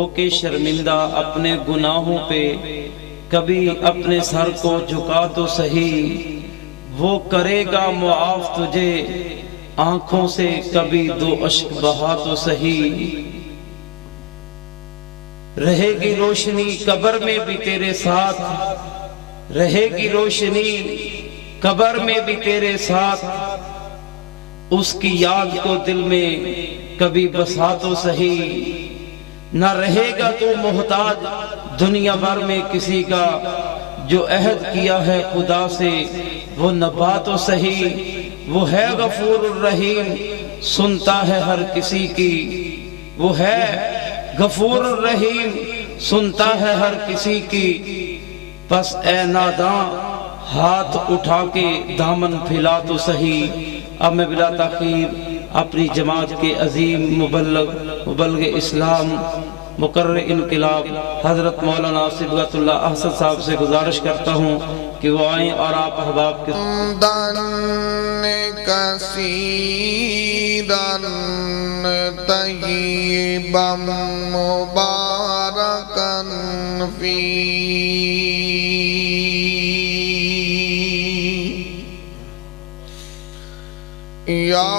ہو کے شرمندہ اپنے گناہوں پہ کبھی اپنے سر کو جھکا تو سہی، وہ کرے گا معاف تجھے آنکھوں سے کبھی دو اشک بہا تو سہی۔ رہے گی روشنی قبر میں بھی تیرے ساتھ، رہے گی روشنی قبر میں بھی تیرے ساتھ، اس کی یاد کو دل میں کبھی بسا تو سہی۔ نہ رہے گا تو محتاج دنیا بھر میں کسی کا، جو عہد کیا ہے خدا سے وہ نبھا تو سہی۔ وہ ہے غفور الرحیم سنتا ہے ہر کسی کی، وہ ہے غفور الرحیم سنتا ہے ہر کسی کی، پس اے ناداں ہاتھ اٹھا کے دامن پھیلا تو سہی۔ اب میں بلا تاخیر اپنی جماعت کے عظیم مبلغ اسلام مقرر انقلاب حضرت مولانا صبغت اللہ احسن صاحب سے گزارش کرتا ہوں کہ وہ آئیں اور آپ احباب کے کثیرا طیبا مبارکا فیہ یا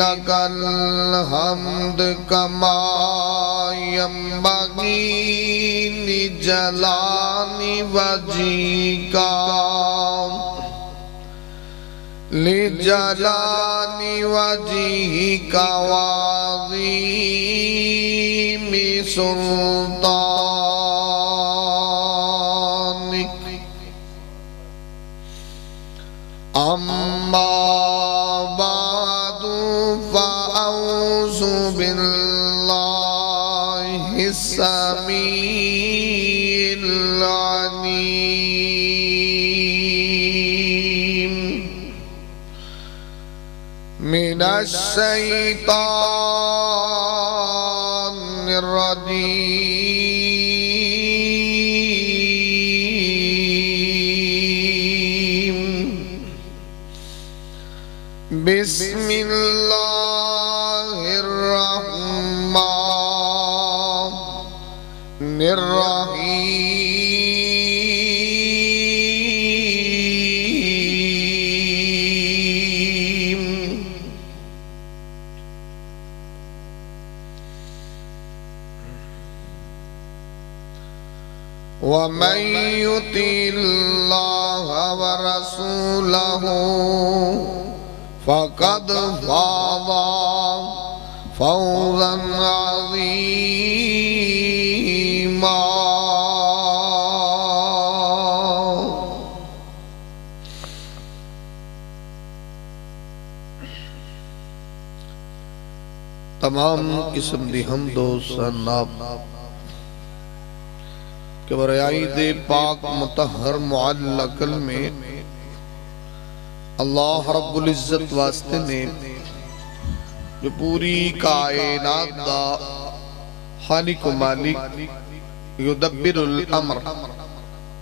لک الحمد کما ینبغی لجلال وجہک وعظیم سلطانک۔ اما السمیع العلیم من الشیطان الرجیم، بسم اللہ الرحمن الرحیم۔ ومن یطع اللہ ورسولہ فقد فاز فوزا عظیما۔ تمام قسم دی حمد و ثنا کہ برائے دے پاک مطہر معلق میں اللہ رب العزت واسطے نے جو پوری کائنات دا خالق و مالک، یدبر الامر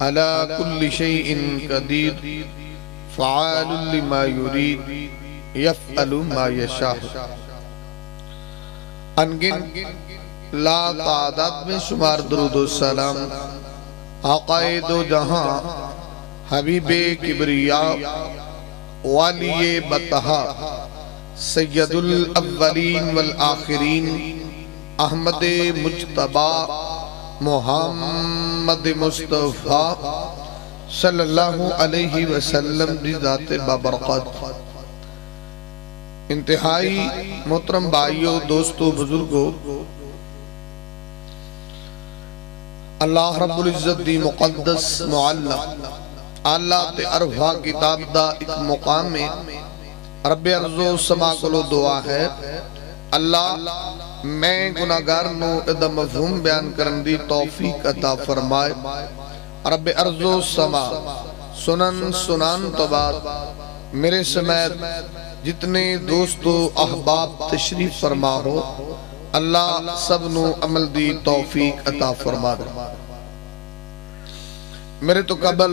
علی کل شیء قدیر، فعال لما یرید، یفعل ما یشاء۔ انگن لا تعداد میں شمار درود و سلام آقائے دو جہاں حبیب کبریاء والی بطہا سید الاولین والآخرین احمد مجتبی محمد مصطفیٰ صلی اللہ علیہ وسلم دی ذات بابرکات۔ انتہائی محترم بھائیوں، دوستوں، بزرگوں، اللہ رب العزت دی مقدس معلق اللہ تے ارفا کتاب دا ایک مقام میں رب ارض و سما کلو دعا ہے اللہ میں گناہگار نو ادھا مفہوم بیان کرن دی توفیق عطا فرمائے۔ رب ارض و سما سنان تو بعد میرے سمیت جتنے دوستو احباب تشریف فرما ہو اللہ سب نو عمل دی توفیق عطا فرما دے۔ میرے تو قبل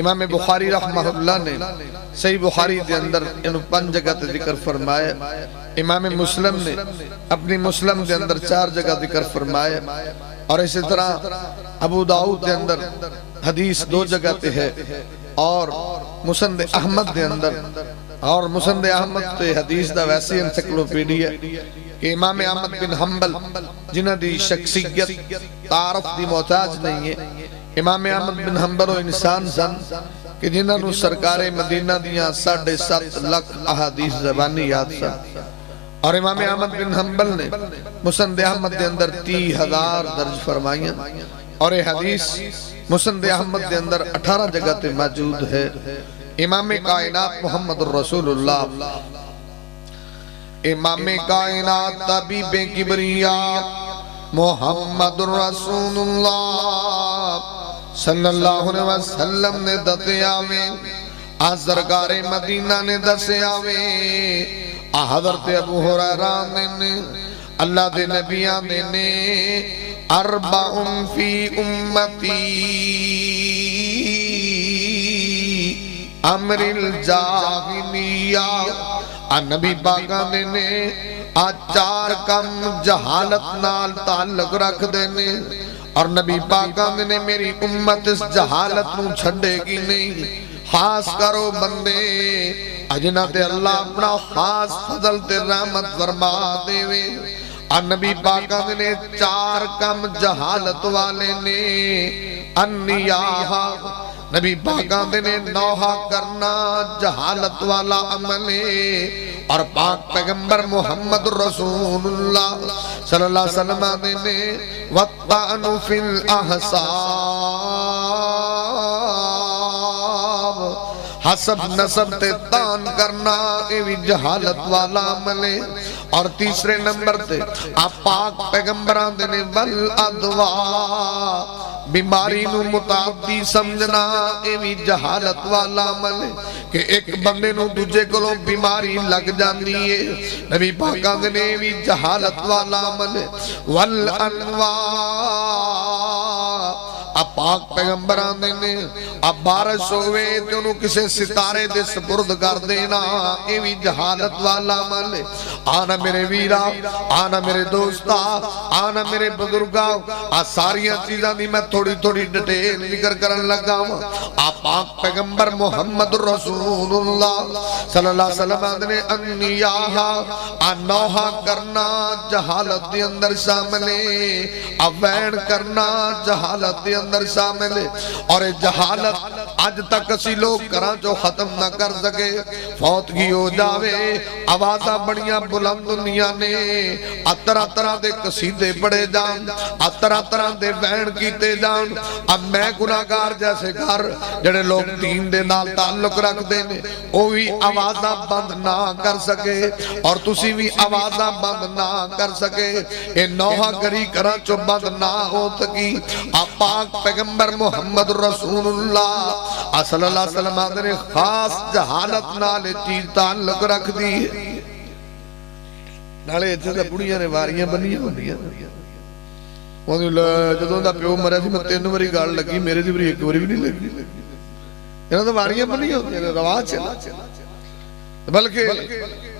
امام بخاری رحمہ اللہ نے صحیح بخاری دے اندر انہوں 5 جگہ تے ذکر فرمائے، امام مسلم نے اپنی مسلم دے اندر 4 جگہ ذکر فرمائے، اور اسی طرح ابو داؤد دے اندر حدیث 2 جگہ تے ہے، اور مسند احمد دے اندر، اور مسند احمد تے حدیث دا ویسی انسائکلوپیڈیا کہ امام احمد بن حنبل جنہ دی شخصیت تعارف دی محتاج نہیں ہے، امام احمد بن حنبل و انسان سن کہ جنہاں نو سرکار مدینہ دیاں 7.5 لاکھ احادیث زبانی یاد سن، اور امام احمد بن حنبل نے مسند احمد دے اندر 30,000 درج فرمائیاں، اور یہ حدیث مسند احمد دے اندر 18 جگہ تے موجود ہے۔ امام کائنات محمد الرسول اللہ، امام کائنات طبیب کبریاء محمد الرسول اللہ صلی اللہ علیہ وسلم نے دتے آویں، سرکار مدینہ نے دسے آویں، حضرت ابو ہریرہ نے اللہ دے نبیان نے اربع فی امتی امر الجاہلیہ، نبی پاکاں نے 4 کم جہالت نال تعلق رکھ دینے، اور نبی پاکاں نے میری امت اس جہالت نو چھڑے گی نہیں۔ خاص کرو بندے اجنا تے اللہ اپنا خاص فضل تے رحمت فرما دے، اور نبی پاکاں نے 4 کم جہالت والے نے انیاہا، نبی پاکاں نے نوحہ کرنا جہالت والا عمل ہے، اور پاک پیغمبر محمد رسول اللہ صلی اللہ علیہ وسلم نے وَالطَّعْنُ فِي الْأَحْسَابِ، حسب نسب تے تان کرنا یہ بھی جہالت والا عمل ہے، اور تیسرے نمبر تے پاک پیغمبران نے وَالْأَدْوَاءِ، بیماری نو متعدی سمجھنا یہ بھی جہالت والا عمل ہے کہ ایک بندے نو دوجے کولوں بیماری لگ جاندی ہے، نبی پاکاں نے بھی جہالت والا عمل ہے۔ والانواع، پاک پیغمبران نے بارش ہوئے تو انہوں کسے ستارے دے سپرد کر دینا یہ بھی جہالت والا عمل ہے۔ آنا میرے ویرا، آنا میرے دوستا، آنا میرے بزرگاں، ساریاں چیزاں دی میں تھوڑی تھوڑی ڈیٹیل ذکر کرن لگا ہوں۔ پاک پیغمبر محمد رسول اللہ صلی اللہ علیہ وسلم نے انیاہا، نوحہ کرنا جہالت دی اندر شامل ہے، اوین کرنا جہالت دی اندر شامل ہے، اور جہالت آج تک اسی لوگ کراں جو ختم نہ کر سکے۔ فوتگی ہو جاوے، آوازہ بڑیاں بلند دنیا نے، طرح طرح دے قصیدے پڑے جان، طرح طرح دے وین کیتے جان، اب میں گناہگار جیسے گھر جڑے لوگ دین دے نال تعلق رکھ دینے وہی آوازہ بند نہ کر سکے، اور تسی بھی آوازہ بند نہ کر سکے، اے نوحہ گری کراں چو بند نہ ہو سکی۔ پاک پیغمبر محمد رسول اللہ صلی اللہ علیہ وسلم نے خاص جہالت نالے چیز تعلق رکھ دی، نالے اتھے دا بڑیاں نے واریاں بنیاں بنیاں، جدوں دا پیو مریا سی میں 3 واری گال لگی، میرے دی بری 1 واری بھی نہیں لگی، انہاں دا واریاں بنیاں ہوتی ہیں، رواج چلا، بلکہ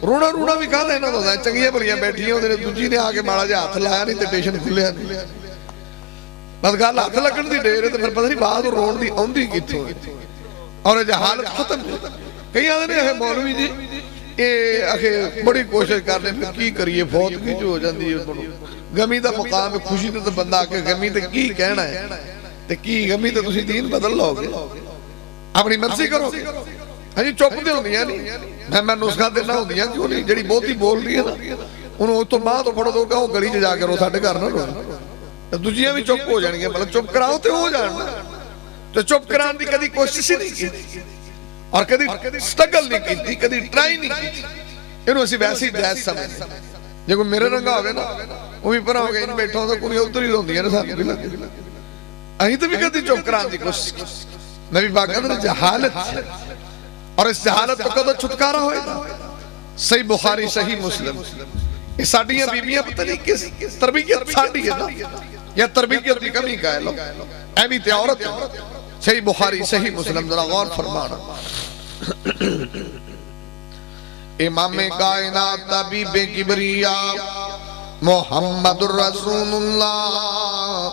رونا رونا بھی کہا دینا ہوتا ہے، چنگیاں بڑیاں بیٹھی ہیں، دوجی نے آکے ماڑا جا ہاتھ لایا نہیں تے ٹیشن کھلیا نہیں، بس گال ہاتھ لگن دی ڈیر ہے تو پھر پتہ نہیں بعد رون دی آندھی کتھوں ہے، اور جہالت ختم ہے۔ کئی آدھے نے مولوی جی بڑی کوشش کرنے پھر کی کریے، فوتگی جو ہو جاندی ہے غمی دا مقام ہے، خوشی تے بندہ آکے غمی تے کی کہنا ہے تے کی غمی تے تسی دین بدل لو گے، اپنی مرضی کرو گے، ہاں جی چپ دے ہوندیاں نہیں، میں نسخہ دینا ہوندیاں کیوں نہیں، جڑی بہت ہی بول رہی ہے نا انہوں تو ماں تو پڑھو دو کہ وہ گلی جا کے رو ساڑھے گھر نہ رو، دوجیاں بھی چپ ہو جائیں گے، مطلب چپ کراؤ تے ہو جاننا، تو چپ کران دی کدی کوشش ہی نہیں کی، اور کدی سٹرگل نہیں کی تھی، کدی ٹرائی نہیں کی تھی، انہوں اسی ویسی جائز سمجھ جے کوئی میرے رنگا ہوگے نا وہ بھی پرا ہوگے ان بیٹھا ہوں تو کوئی ادھر ہی ہوندی ہے نا ساتھ بھی لگے، اہی تو بھی کدی چپ کران دی کوشش کی۔ نبی پاک نے جہالت، اور اس جہالت تو کدو چھٹکارا ہوئے گا، صحیح بخاری صحیح مسلم، یہ ساڑیاں بیبیاں پتہ نہیں کس تربیت ساڑی ہے نا، یا تربیت کی کمی کا ہے لو، اے بھی تے عورت ہے، صحیح بخاری صحیح مسلم، ذرا غور فرمانا۔ امام کائنات طبیب کبریاء محمد الرسول اللہ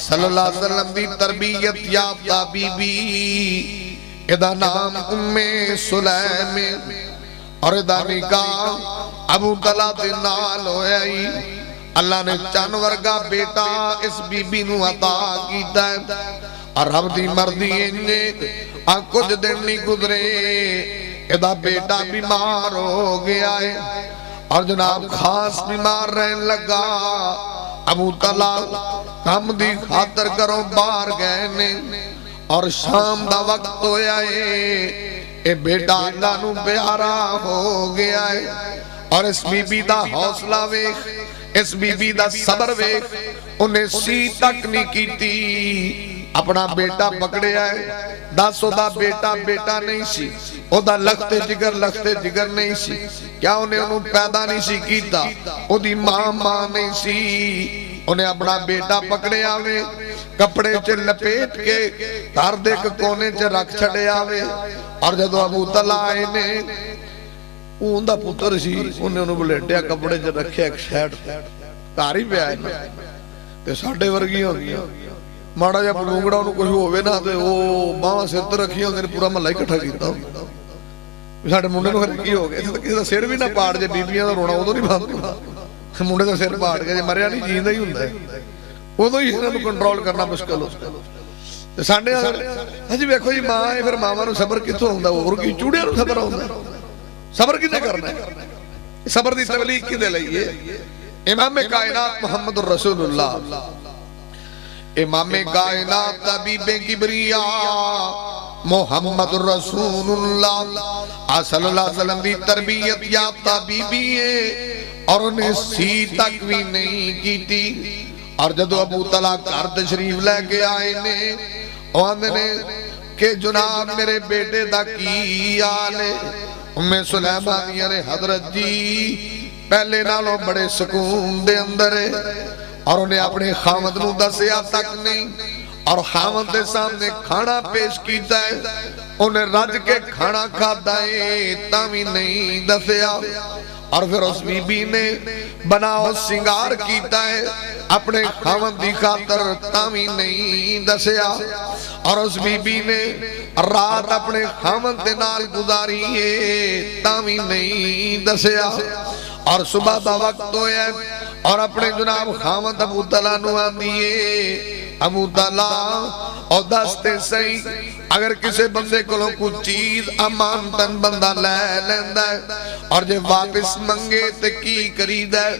صلی اللہ علیہ وسلم دی تربیت یافتہ بی بی، ادا نام ام سلیم اور ادا نکاح ابو طلحہ دے نال ہوئی۔ اللہ نے چند ورگا بیٹا اس بی بی نو عطا کیتا ہے، اور رب دی مرضی نے کچھ دن نہیں گزرے ادا بیٹا بیمار ہو گیا ہے، اور جناب خاص بیمار رہن لگا۔ ابو طلحہ کم دی خاطر کرو باہر گئے نے، اور شام دا وقت ہویا ہے، اے بیٹا اللہ نو پیارا ہو گیا ہے۔ اور اس بی بی دا حوصلہ ویکھ، اس بی بی دا صبر ویکھ، انہیں سی تک نہیں کیتی، اپنا بیٹا پکڑیا ہے۔ دس او دا بیٹا بیٹا نہیں سی، او دا لختے جگر نہیں سی، کیا انہیں انہوں پیدا نہیں سی کیتا، او دی ماں نہیں سی۔ انہیں اپنا بیٹا پکڑے آوے، کپڑے چے لپیٹ کے گھر دے کونے چے رکھ چھڑے آوے، اور جدو ابو طلحہ آئے نے اون دا پتر سی، انہیں انہوں بلیٹیا کپڑے چے رکھے ایک شیٹ کاری پہ آئے نا تے ساڑھے ورگی ہوں گیا، ماڑا جب لونگڑا انہوں کچھ ہوئے نا تے وہ باہاں سر تے رکھی ہوں گے پورا ملائی کٹھا کیتا ہوں، ساڑھے منڈے نو کی ہو گئے، کسی دا سر بھی نہ پاڑ جے بیبیاں دا رونا وہ تو نہیں باندھا، منڈے دا سر پاڑ گئے، مریا نہیں جیندہ ہی ہوندہ ہے، وہ تو ہی انہوں کنٹرول کرنا مشکل ہو ساڑھے ہاں جی بیکھو جی ماں ہے، پھر ماما نو صبر کتوں ہوندہ وہ کی چوڑیاں نو صبر ہوندہ صبر کتنے کرنا ہے، صبر دی تبلیغ کی دے لئیے۔ امام کائنات محمد الرسول اللہ، امام کائنات طبیب کبریاء محمد الرسول اللہ صلی اللہ علیہ وسلم دی تربیت یافتہ بی بی ہے، اور انہیں سی تک بھی نہیں کی تھی۔ اور جدو ابو طلحہ گھر تشریف لے کے آئے نے، آندے نے کہ جناب میرے بیٹے دا کی آلے، ام سلیمان یعنی حضرت جی پہلے نالوں بڑے سکون دے اندر ہے، اور انہیں اپنے خامد نو دسیا تک نہیں، اور خامد دے سامنے کھانا پیش کیتا ہے، انہیں رج کے کھانا کھاتا ہے تامی نہیں دسیا۔ اور پھر اس بی بی نے بناؤ سنگار کیتا ہے اپنے خامد دی خاطر تامی نہیں دسیا، اور اس بی بی نے رات اپنے خامد دے نال گزاری ہے تامی نہیں دسیا۔ اور صبح دا وقت ہویا ہے، اور اپنے جناب خامد ابو طلحہ نو آندیے، ابو طلحہ اور دستے صحیح اگر کسے بندے کو کچھ چیز امانتن بندہ لے لیندہ ہے، اور جے واپس منگے تے کی کرید ہے،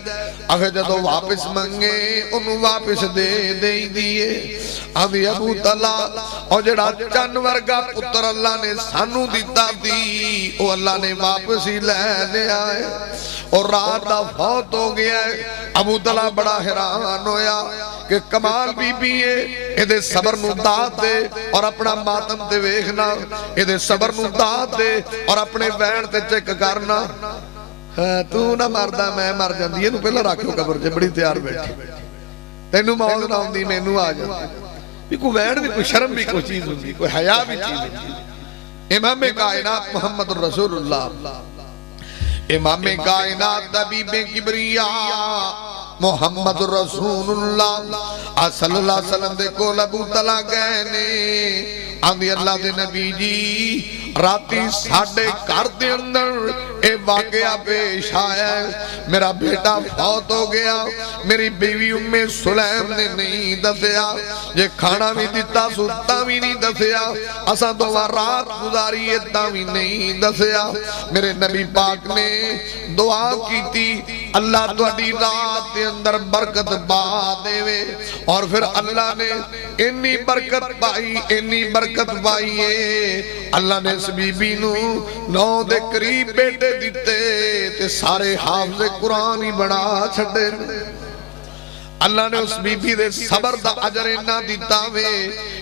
اگر جدو واپس منگے انہوں واپس دے دیئے۔ آدھی ابو طلحہ اور جڑا چنورگا پتر اللہ نے سانو دیتا دی، وہ اللہ نے واپس ہی لے آئے، اور رات دا فوت ہو گیا ہے۔ ابو طلحہ بڑا حیران ہویا کہ کمال بی بی ہے، ایدے صبر نو داد دے اور اپنا ماتم تے ویکھنا، ایدے صبر نو داد دے اور اپنے وین تے چیک کرنا۔ تو نہ مردہ میں مر جاندی ہے، نو پہلا راکھو قبر جے بڑی تیار بیٹھی، تینو موت نہ ہوندی مینو آ جاندی، بھی کوئی وین بھی کوئی شرم بھی کوئی چیز ہوندی، کوئی حیاء بھی چیز ہوندی۔ امام کائنات محمد الرسول اللہ، امام کائنات طبیب کبریاء محمد رسول اللہ صلی اللہ علیہ وسلم دے کول ابو طلحہ گئے نے، آندھی اللہ دے نبی جی راتی ساڑھے گھر دے اندر اے واقعہ پیش آیا ہے، میرا بیٹا فوت ہو گیا، میری بیوی ام سلیم نے نہیں دسیا، جے کھانا بھی دیتا سوتا بھی نہیں دسیا، اساں تو رات گزاری اتنا بھی نہیں دسیا۔ میرے نبی پاک نے دعا کی تھی اللہ تو اڈی رات دے اندر برکت با دے وے، اور پھر اللہ نے انی برکت پائی اللہ نے اس بی بی نو 9 دے قریب بیٹے دیتے تے سارے حافظ قرآن ہی بنا چھڑے۔ اللہ نے اس بی بی دے صبر دا عجر نہ دیتا وے،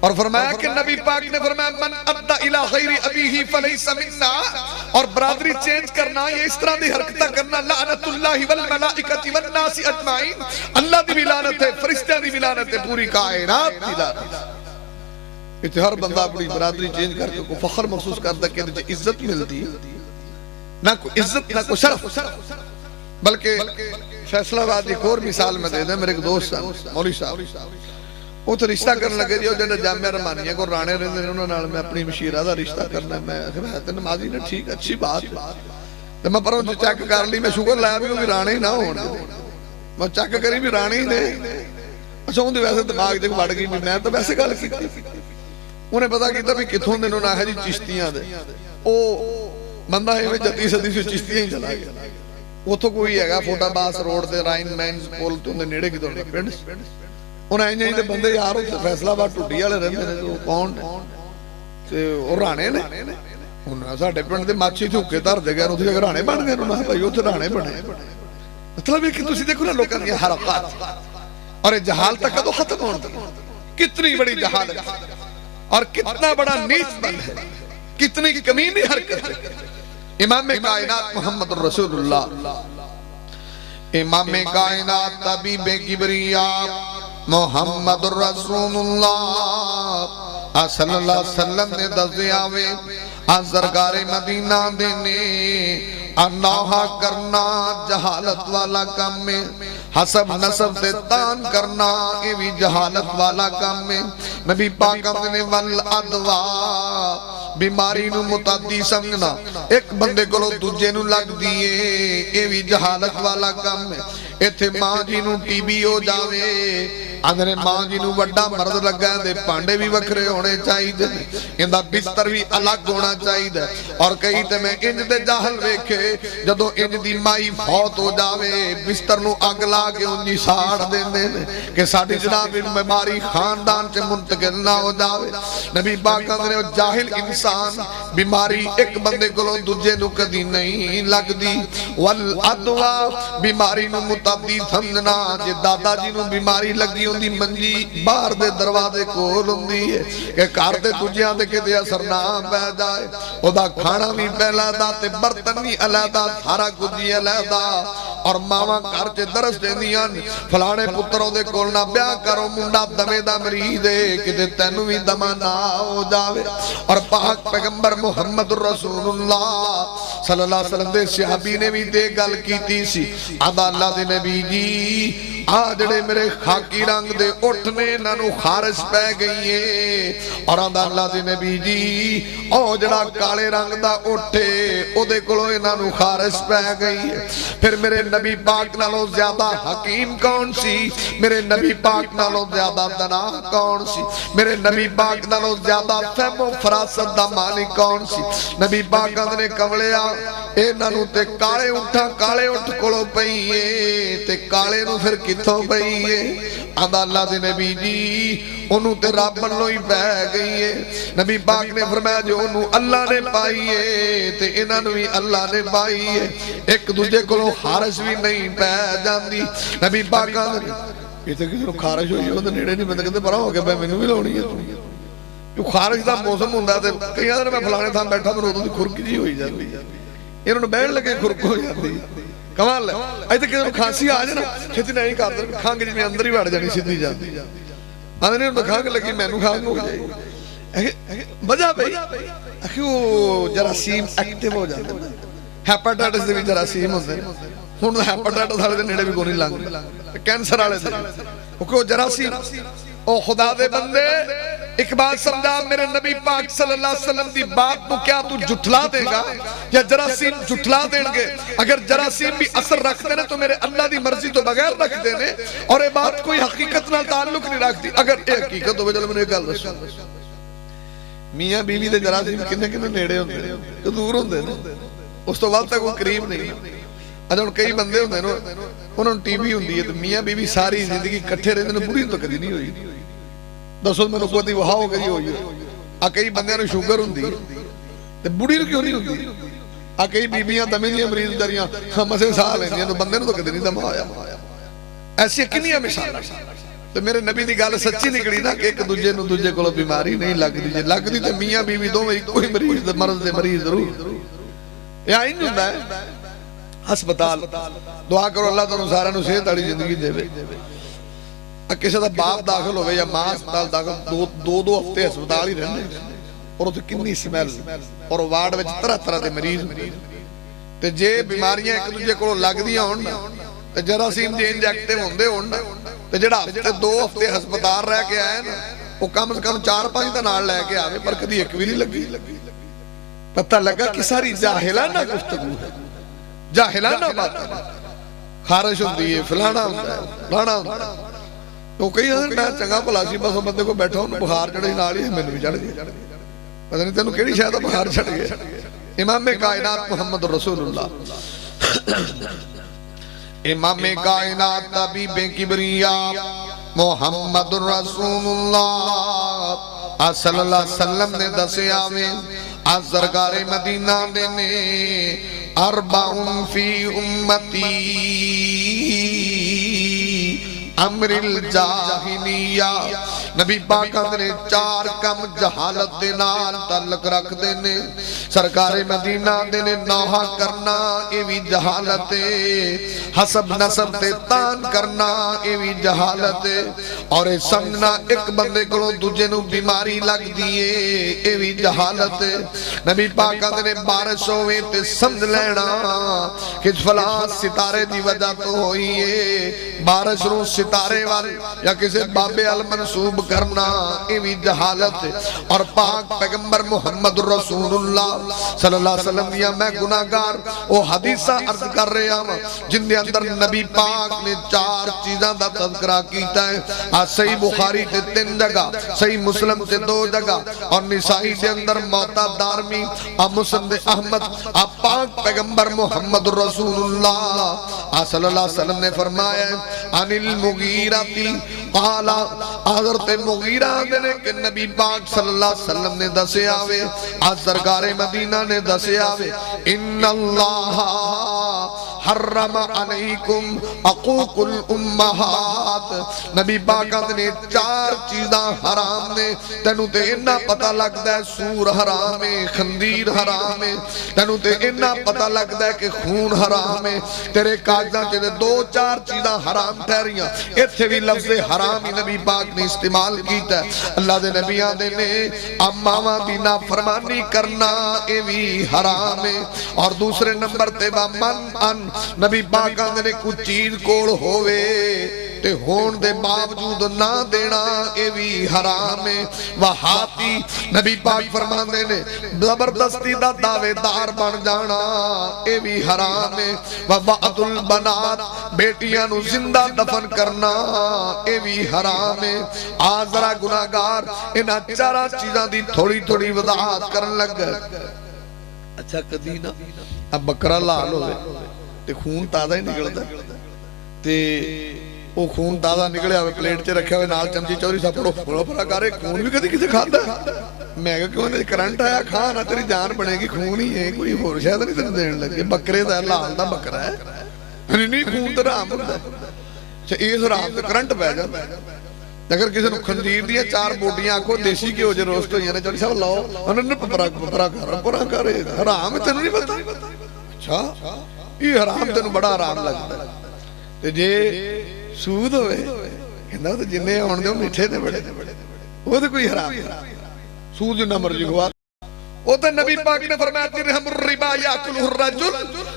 اور فرمایا کہ نبی پاک نے فرمایا من ادى الى غیر ابیہ فلیس منا، اور برادری چینج کرنا، یہ اس طرح دی حرکتہ کرنا، لعنت اللہ والملائکۃ والناس اجمعین، اللہ دی بھی لعنت ہے، فرشتیاں دی بھی لعنت ہے، پوری کائنات دی لعنت ہے۔ اتنے ہر بندہ اپنی برادری چینج کر کے کوئی فخر محسوس کرتا کہ انہیں عزت ملتی، نہ کوئی عزت نہ کوئی شرف۔ بلکہ فیصلہ آباد ایک اور مثال میں دے دیں، میرے ایک دوست ہیں مولوی صاحب، وہ تو رشتہ کرنے لگے جی، وہ جنہیں جامعہ رحمانیہ کو رانے رہنے انہوں نے میں اپنی مشیرہ دا رشتہ کرنا ہے۔ میں کہتے ہیں نمازی نے ٹھیک اچھی بات ہے، تو میں پروں چیک کر لی، میں شکر لایا بھی وہ بھی رانے ہی نہ ہونے، میں چیک کری بھی رانے ہی نے۔ اچھا ہوں ویسے دماغ جب بڑھ گئی، میں تو ویسے گل کی انہیں پتا کیتا بھی کتھوں دے انہوں نے جی چشتیاں دے، وہ بندہ ہے جتی صدی سے چشتیاں ہی چلا گیا۔ وہ تو کوئی ہے گا فوٹا باس روڈ دے رائن مینز پول تو اندے نیڑے کی دونوں پینڈ، انہیں آئیں جائیں بندے یار ہوتے فیصلہ بات ٹوٹی والے رہتے ہیں، تو کون وہ رانے نے انہوں ساڑھے پینڈ دے ماچی تھے اوکے دار دے گئے، انہوں نے رانے بن گئے، انہوں نے بھائی ہوتے رانے بنے۔ مطلب ہے کہ تسی دیکھو نا لوگوں نے حرکات اور جہالت کا تو ختم ہوتا، کتنی بڑی جہالت اور کتنا بڑا نیچ بن ہے، کتنی کمینی حرکت ہے۔ امام کائنات محمد رسول اللہ، امام کائنات طبیب کبریاء محمد رسول اللہ صلی اللہ علیہ وسلم نے دزیاوے سرکار مدینہ دینے انوہا کرنا جہالت والا کام میں، حسب نسب سے تان کرنا یہ بھی جہالت والا کام میں۔ نبی پاک نے والعدوا بیماری نو متعدی سمجھنا، ایک بندے کو لو دوجے نو لگ دیئے یہ بھی جہالت والا کام ہے۔ ایتھے ماں جی نو ٹی بی ہو جاوے، اندرے ماں جی نو وڈا مرد لگا دے، پانڈے بھی وکھرے ہونے چاہی دے، اندہ بستر بھی الگ ہونا چاہی دے۔ اور کئی تے میں انج دے جاہل ویکھے جدو انج دی مائی فوت ہو جاوے بستر نو اگ لا کے انجی ساڑ دیں دے کہ ساڑھی جناب بیماری خاندان سے منتقل نہ ہو جاوے۔ نبی پاک اندرے جاہل انسان بیماری ایک بندے کو دوجے نو کدی نہیں لگ دی۔ والعدوا بیماری نو متعدی سمجھنا، جے دادا جی نو بیماری لگی ہوں دی منجی باہر دے دروازے کھول ہوں دی ہے کہ کارتے تجھیاں دے کے دے اثر نہ پہ جائے، او دا کھانا بھی پہلا دا تے برتن بھی علیحدہ، سارا کچھ علیحدہ۔ اور ماما کار چے درس دے دیاں فلانے پتروں دے کولنا بیاہ کرو منڈا دمے دا مرید ہے کہ دے تینو بھی دمہ نہ ہو جاوے۔ اور پاک پیغمبر محمد رسول اللہ صلی اللہ علیہ وسلم دے صحابی نے بھی دے گل کیتی سی، آدھا اللہ دے نبی جی آجڑے میرے خاکی رنگ دے اٹھنے نانو خارش پہ گئی ہے، اور آدھا اللہ دے نبی جی او جڑا کالے رنگ دا اٹھے او دے کلوئے نانو خارش پہ گئی ہے۔ پھر میرے نبی پاک نالو زیادہ حکیم کون سی، میرے نبی پاک نالو زیادہ دنا کون سی، میرے نبی پاک نالو زیادہ فہم و فراست دا مالک کون سی۔ نبی پاک اندنے کولیا اے نانو تے کالے اٹھا کالے اٹھ کلو پئیے تے کالے نو پھر کتوں پئیے، آدھا اللہ دے نبی جی انہوں تے رب اللہ ہی پہ گئی ہے۔ نبی پاک نے فرمایا جو انہوں اللہ نے پائیے تے انہوں بھی اللہ نے پائیے، ایک دوجے کو خارش بھی نہیں پہ جاندی۔ نبی پاک نے یہ تے کسی کو خارش ہوئی ہے تو نیڑے نہیں بندے کہتے پڑا ہو گیا میں بھی لونی ہے، جو خارش دا موسم ہوندہ ہے کئی آدھر میں فلانے تھا بیٹھا میں روتوں دی کھرکی جی ہوئی جاندی ہے، انہوں نے بیٹھ لگے کھرک ہو جاندی ہے۔ کمال ہے ایتے کسی کو کھانسی آ جانا چھتی نہیں کہتا کھانگ جی میں اندر ہی بڑھ جانی سیدھی جاندی، آدھے نہیں کھانگ لگی میں نو کھانگ ہو جائے وجہ بھئی اکھی وہ جراثیم ایکٹیو ہو جاتے ہیں، ہیپاٹائٹس دے بھی جراثیم ہوتے ہیں، ہون ہیپاٹائٹس والے دے نیڑے بھی کونی لانگ کینسر والے دے وہ جراثیم او خدا دے بندے ایک بات سمجھا میرے نبی پاک صلی اللہ علیہ وسلم دی بات کو کیا تو جھٹلا دے گا یا جراثیم جھٹلا دیں گے؟ اگر جراثیم بھی اثر رکھ دینے تو میرے اللہ دی مرضی تو بغیر رکھ دینے، اور یہ بات کوئی حقیقت نہ تعلق نہیں رکھ دی۔ اگر یہ حقیقت ہو چلو میں نے ایک گل رسول میاں بیوی دے جراثیم کنے کنے نیڑے ہوندے کہ دور ہوندے اس تو وقت تک وہ قریب نہیں۔ اجھا ان کئی بندے ہوندے انہوں نے ٹی بی ہوندی ہے تو میاں بیوی ساری زندگی کٹھے رہتے ہیں، بڑی تو کدی نہیں ہوئی، دسو میں نے قوتی وہاں ہو گئی ہوئی ہے۔ کئی بندے نے شوگر ہوندی تو بڑی نو کیوں نہیں ہوندی، کئی بیبیاں دمے دیاں مریض دریاں مسے ساہ لیندیاں تو بندے نے تو کدی نہیں دم آیا۔ ایسی کنیاں مثال تو میرے نبی دی گل سچی نکلی نا کہ ایک دوجے نو دوجے کو بیماری نہیں لگدی جے لگدی تے میاں بیوی دونوں کوئی مریض دے مرض دے مریض ضرور یا انج ہوندا ہے ہسپتال دعا کرو اللہ تعالی سارے نو صحت والی زندگی دے کسی دا باپ داخل ہوئے یا ماں ہسپتال داخل دو ہفتے ہسپتال ہی رہندے اور اتنے کنی سمیل اور وارڈ وچ طرح طرح دے مریض تے جے بیماریاں ایک دوجے کو لگدیاں ہون تے جراثیم دے انجیکٹیو ہوندے ہون تے جڑا ہفتے 2 ہفتے ہسپتال رہ کے آئے نا وہ کم سے کم 4-5 تے نال لے کے آوے پر کدی ایک بھی نہیں لگی پتہ لگا کہ ساری جاہلانہ گفتگو ہے جاہلانہ بات ہے خارش ہوندی ہے فلانا ہوندا ہے فلانا ہوندا ہے تو کئی ہن میں چنگا بھلا سی بس بندے کو بیٹھا ہوں بخار چڑھے نال ہی مینوں بھی چڑھ گیا پتہ نہیں تینوں کیڑی شے دا بخار چڑھ گیا امام کائنات محمد رسول اللہ امام کائنات طبیب کبریا محمد رسول اللہ صلی اللہ علیہ وسلم نے دسیا میں آج سرکار مدینہ دینے اربعن فی امتی امر الجاہلیہ نبی پاک نے 4 کم جہالت دے نال تعلق رکھ دینے سرکار مدینہ دینے نوحہ کرنا ایوی جہالت حسب نسب تے تان کرنا ایوی جہالت اور سمجھنا ایک بندے کو دوجے نو بیماری لگ دیئے ایوی جہالت نبی پاک نے بارش ہوئے تے سمجھ لینا کہ فلاں ستارے دی وجہ تو ہوئی ہے بارش رو ستارے والے یا کسی باب المنصوب کرنا ایوی جہالت اور پاک پیغمبر محمد رسول اللہ صلی اللہ علیہ وسلم یا میں گناہگار وہ حدیثہ عرض کر رہے ہیں جن دے اندر نبی پاک نے 4 چیزاں دا تذکرہ کیتا ہے صحیح بخاری تے 3 جگہ صحیح مسلم تے 2 جگہ اور نسائی دے اندر موتا دارمی مسند احمد پاک پیغمبر محمد رسول اللہ صلی اللہ علیہ وسلم نے فرمایا عن المغیرتی قالا حضرت مغیرہ نے کہ نبی پاک صلی اللہ علیہ وسلم نے دسے آوے آج سرکار مدینہ نے دسے آوے ان اللہ حرم علیکم عقوق الامہات نبی پاک نے 4 چیزاں حرام نے تینوں تے انہا پتہ لگتا ہے سور حرام ہے خندیر حرام ہے تینوں تے انہا پتہ لگتا ہے کہ خون حرام ہے تیرے کاغذاں چلے 2-4 چیزاں حرام ٹھہریاں ایتھے بھی لفظ حرام ہی نبی پاک نے استعمال کیتا ہے اللہ دے نبیاں دے نے امامہ بھی نافرمانی کرنا اے بھی حرام ہے اور دوسرے نمبر تے با من ان نبی پاک نے کچھ چیز کوڑ ہوئے تے ہون دے باوجود نہ دینا اے بھی حرام ہے وہاتی نبی پاک فرماندے نے زبردستی دا دعوے دار بن جانا اے بھی حرام ہے وبعد البنات بیٹیاں نو زندہ دفن کرنا اے بھی حرام ہے آج ذرا گناہگار انہاں 4 چیزاں دی تھوڑی تھوڑی وضاحت کرن لگ گئے اچھا کدی نا اب بکرا لال ہوئے تے خون تازہ ہی نکلتا تے وہ خون تازہ نکلے ہوئے پلیٹ چے رکھے ہوئے نال چمچی چوری سا پڑو پڑو پڑا کارے خون بھی کدی کسے کھاتا میں کہا کیوں نے کرنٹ آیا کھانا تیری جان بنے گی خون ہی ہے کوئی ہور شاید نہیں تیرے دین لگے بکرے دا لال دا بکرا ہے نہیں خون تو رام ہوتا ہے اس رام تے کرنٹ پہ جاتا ہے اگر کسی نے خنزیر دیا 4 بوٹیاں آنکھوں دیسی کے ہو جائے روسٹ ہوئی ہیں چوری صاحب لاؤ انہوں نے پرا کر حرام ہے تینوں نہیں پتا اچھا یہ حرام تینوں بڑا حرام لگتا ہے تے جے سود ہوئے کہنا تو جنہیں ہون دے میٹھے دے بڑے وہ تو کوئی حرام سود جنہ مرضی ہوا وہ تو نبی پاک نے فرمایا درہم الربا یاکلہ الرجل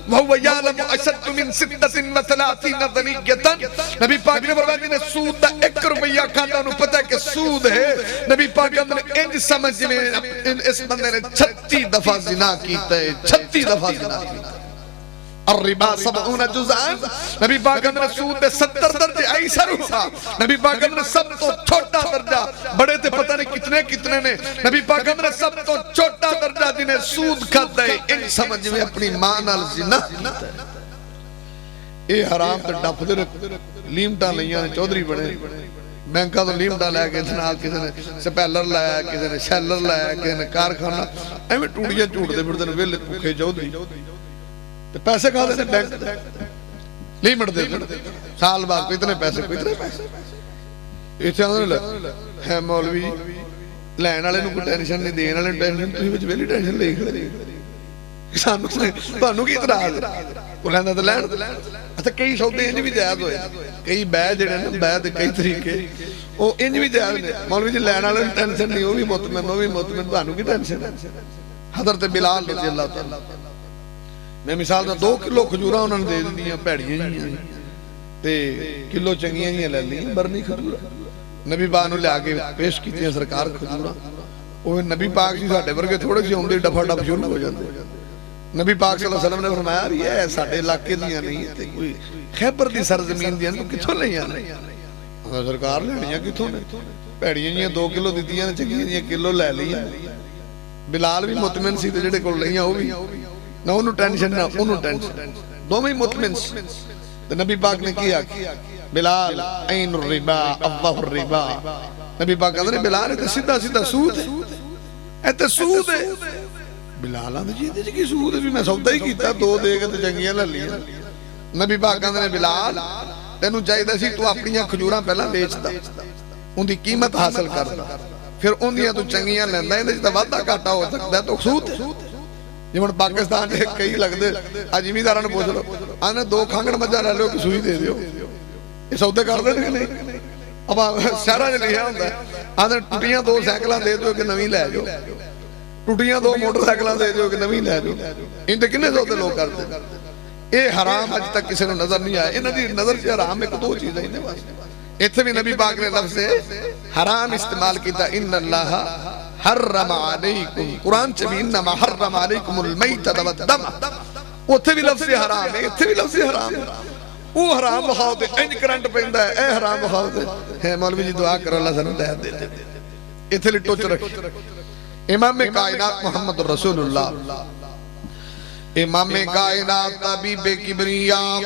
وہو یعلم اشد من 36 ذنیۃ نبی پاک نے فرمایا جنہیں سود دا 1 روپیہ کھاتا انہوں پتہ ہے کہ سود ہے نبی پاک نے انج سمجھ میں اس بندے نے 36 دفعہ زنا کیتا ہے 36 دفعہ زنا کیتا ہے الربا 70 جزءان نبی پاک نے سود دے 70 درجے ایسا روسا نبی پاک نے سب تو چھوٹا درجہ بڑے تے پتہ نہیں کتنے نے نبی پاک نے سب تو چھوٹا درجہ جنہیں سود کھاتا ہے ان سمجھ میں اپنی ماں نال زنا اے حرام تے ڈپ دے لیمٹاں لیاں نے چودھری بنے بینکاں تو لیمٹاں لے کے جناب کسی نے سپیلر لایا کسی نے شیلر لایا کسی نے کارخانہ ایویں ٹوڑیاں جھوٹ دے پھردے ویلے بھوکے چودھری پیسے کھا دیتے بینک لیمٹ دے سال بعد کو اتنے پیسے ਇੱਥੇ ਆਉਂਦੇ ਹੈ ਮੌਲਵੀ ਲੈਣ ਵਾਲੇ ਨੂੰ ਕੋਈ ਟੈਨਸ਼ਨ ਨਹੀਂ, ਦੇਣ ਵਾਲੇ ਨੂੰ ਟੈਨਸ਼ਨ, ਤੁਸੀਂ ਵਿੱਚ ਵੇਲੀ ਟੈਨਸ਼ਨ ਲਈ ਖੜੇ। ਸਾਨੂੰ ਤੁਹਾਨੂੰ ਕੀ ਇਤਰਾਜ਼? ਉਹ ਲੈਂਦਾ ਤਾਂ ਲੈਣ। ਅੱਛਾ ਕਈ ਸੌਦੇ ਇੰਜ ਵੀ ਜਾਇਜ਼ ਹੋਏ, ਕਈ ਬਹਿ ਜਿਹੜੇ ਨੇ ਬਹਿ ਦੇ ਕਈ ਤਰੀਕੇ ਉਹ ਇੰਜ ਵੀ ਜਾਇਜ਼ ਨੇ। ਮੌਲਵੀ ਜੀ ਲੈਣ ਵਾਲੇ ਨੂੰ ਟੈਨਸ਼ਨ ਨਹੀਂ, ਉਹ ਵੀ ਮੁਤਮਿਨ, ਉਹ ਵੀ ਮੁਤਮਿਨ, ਤੁਹਾਨੂੰ ਕੀ ਟੈਨਸ਼ਨ? حضرت بلال رضی اللہ تعالیٰ میں مثال دا 2 کلو کھجورا انہوں نے دے دیا پیڑیاں ہی تے کلو چنگیاں ہی لے لی برنی کھجورا نبی پاک نے لے آگے پیش کی تھی سرکار کھجورا وہ نبی پاک جی ساڑھے ورگے تھوڑے سی ہوندے ڈفا ڈف شروع ہو جاندے نبی پاک صلی اللہ علیہ وسلم نے فرمایا یہ ساڑھے علاقے دیاں نہیں تے کوئی خیبر دی سرزمین دیاں تو کتھوں لے آنے سرکار لے کتھوں نے پیڑیاں جی 2 کلو دیتیاں نے چنگیاں جی کلو لے لیا بلال بھی مطمئن سی تے جڑے کول لئیاں وہ بھی نہ انہوں ٹینشن نہ انہوں ٹینشن دو میں مطمئن سی تے نبی پاک نے کیا بلال این الربا اللہ الربا نبی پاک کہتے ہیں بلال ہے سیدھا سیدھا سود ہے تے سود ہے بلال آدھے جی دیجی کی سود ہے بھی میں سودا ہی کیتا 2 دے گا تے جنگیاں لے لیا نبی پاک کہتے ہیں بلال تینوں چاہیے دا سی تو اپنیاں کھجوراں پہلا بیچ دا ان دی قیمت حاصل کر دا پھر ان دیا تو چنگیاں لیندہ ہے جتا وعدہ کاٹا ہو سکتا ہے تو سود ہے جب پاکستان نے کئی لگ دے عجیمی دارہ نے پوچھ لو آنے 2 کھانگڑ مجھا رہ لو کہ سوئی دے دیو یہ سودے کر دے نہیں اب شہرہ نے لیا ہوتا ہے آنے ٹوٹیاں 2 سائیکلان دے دو کہ نوی لے جو ٹوٹیاں 2 موٹر سائیکلان دے دو کہ نوی لے جو ان تے کنے سودے لوگ کر دے اے حرام آج تک کسی نے نظر نہیں آئے انہاں دی نظر سے حرام میں 2 چیزیں انہیں واسطے اتھے بھی نبی پاک نے لفظ حرام استعمال کیتا ان اللہ حرم علیکم قرآن چبی انما حرم علیکم المیتۃ والدم اتھے بھی لفظ حرام ہے اتھے بھی لفظ حرام ہے وہ حرام بخاؤ تے انج کرنٹ پہندہ ہے اے حرام بخاؤ تے ہے مولوی جی دعا کر اللہ سنو دہت دے دے اتھے لٹو چرکی امام کائنات محمد رسول اللہ امام کائنات طبیب کبریاء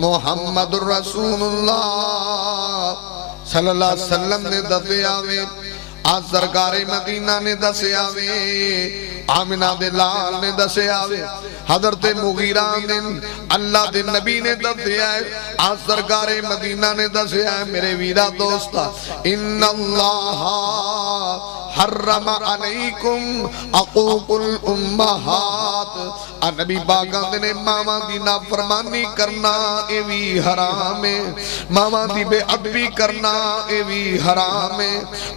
محمد رسول اللہ صلی اللہ علیہ وسلم نے دسے آوے آج سرکار مدینہ نے دسے آوے آمنہ دے لال نے دسے آوے حضرت مغیرہ نے اللہ دے نبی نے دسے آئے آج سرکار مدینہ نے دسے آئے میرے ویرہ دوستا ان اللہ حرم علیکم عقوق الامہات نبی باقاں نے ماما دی نافرمانی کرنا اے بھی حرام ہے ماما دی بے ادبی کرنا اے بھی حرام ہے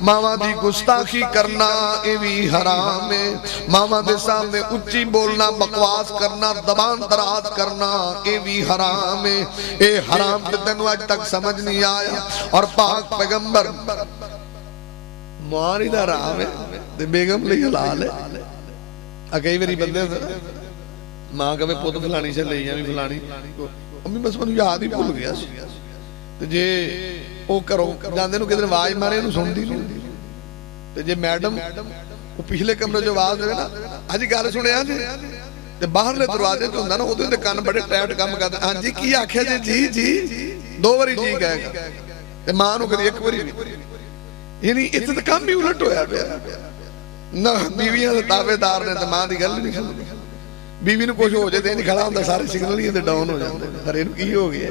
ماما دی گستاخی کرنا اے بھی حرام ہے ماما دے سامنے اچھی بولنا بکواس کرنا زبان دراز کرنا اے بھی حرام ہے اے حرام تے تینوں آج تک سمجھ نہیں آیا اور پاک پیغمبر ماری دا حرام ہے تے بیگم لئی حلال ہے کئی میری بندے ماں کہے پوت فلانی سے لئی ہیں فلانی امی بس منو یاد ہی بھول گیا سی تے جے او کرو جاندے نو کدھر آواز مارے نو سن دی تے جے میڈم وہ پچھلے کمرے جو آواز دے نا ہاں جی گل سنے ہاں جی تے باہر لے دروازے تے ہوندا نا اودے تے کان بڑے ٹائٹ کام کردا ہاں جی کی آکھیا جی جی 2 باری جی کہے گا تے ماں نو کدی 1 باری یعنی اتنے تو کام بھی الٹ ہویا پیا نہ بیویاں دے تابعدار نے تے ماں دی گل نہیں سندی بیوی نو کچھ ہو جائے تے نہیں کھڑا ہوندا سارے سگنل ہی تے ڈاؤن ہو جاندے ارے نو کی ہو گیا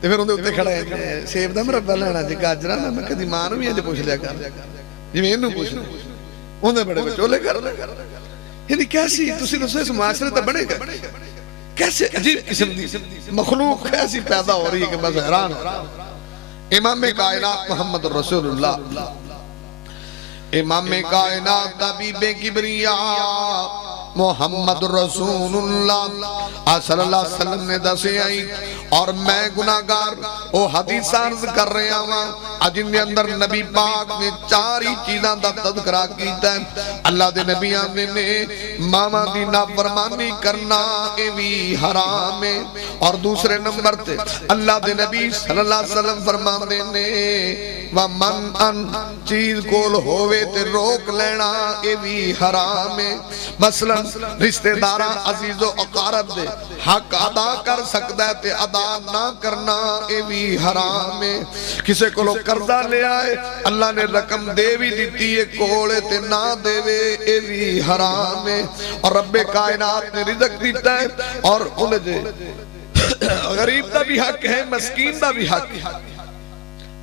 تے پھر اوندے اوتے کھڑا ہے سیب دا مربا لینا جی گاجراں دا میں کدی ماں نو بھی انج پوچھ لیا کر جویں اینو پوچھ اوندے بڑے بچولے کر یعنی کیسی تسی دسو اس معاشرے تے بنے گا کیسے عجیب قسم دی مخلوق ایسی پیدا ہو رہی ہے کہ بس حیران امام کائنات محمد رسول اللہ امام کائنات طبیب کبریاء محمد رسول اللہ صلی اللہ علیہ وسلم نے دسے آئی اور میں گناہگار او حدیث عرض کر رہے ہاں جن دے اندر نبی پاک نے 4 ہی چیزاں دا تذکرہ کیتا ہے اللہ دے نبی آنے نے ماما دی نافرمانی کرنا اے بھی حرام ہے اور دوسرے نمبر تے اللہ دے نبی صلی اللہ علیہ وسلم فرماندے نے وَمَنْ أَنْ چیز کول ہووے تے روک لینا اے بھی حرام ہے مثلا رشتہ دارہ عزیز و اقارب دے حق ادا کر سکتا ہے تے ادا نہ کرنا اے بھی حرام ہے کسے کو لوگ قرضہ لے آئے اللہ نے رقم دے بھی دیتی ہے کولے تے نہ دے وے اے بھی حرام ہے اور رب کائنات نے رزق دیتا ہے اور انہیں دے غریب دا بھی حق ہے مسکین دا بھی حق ہے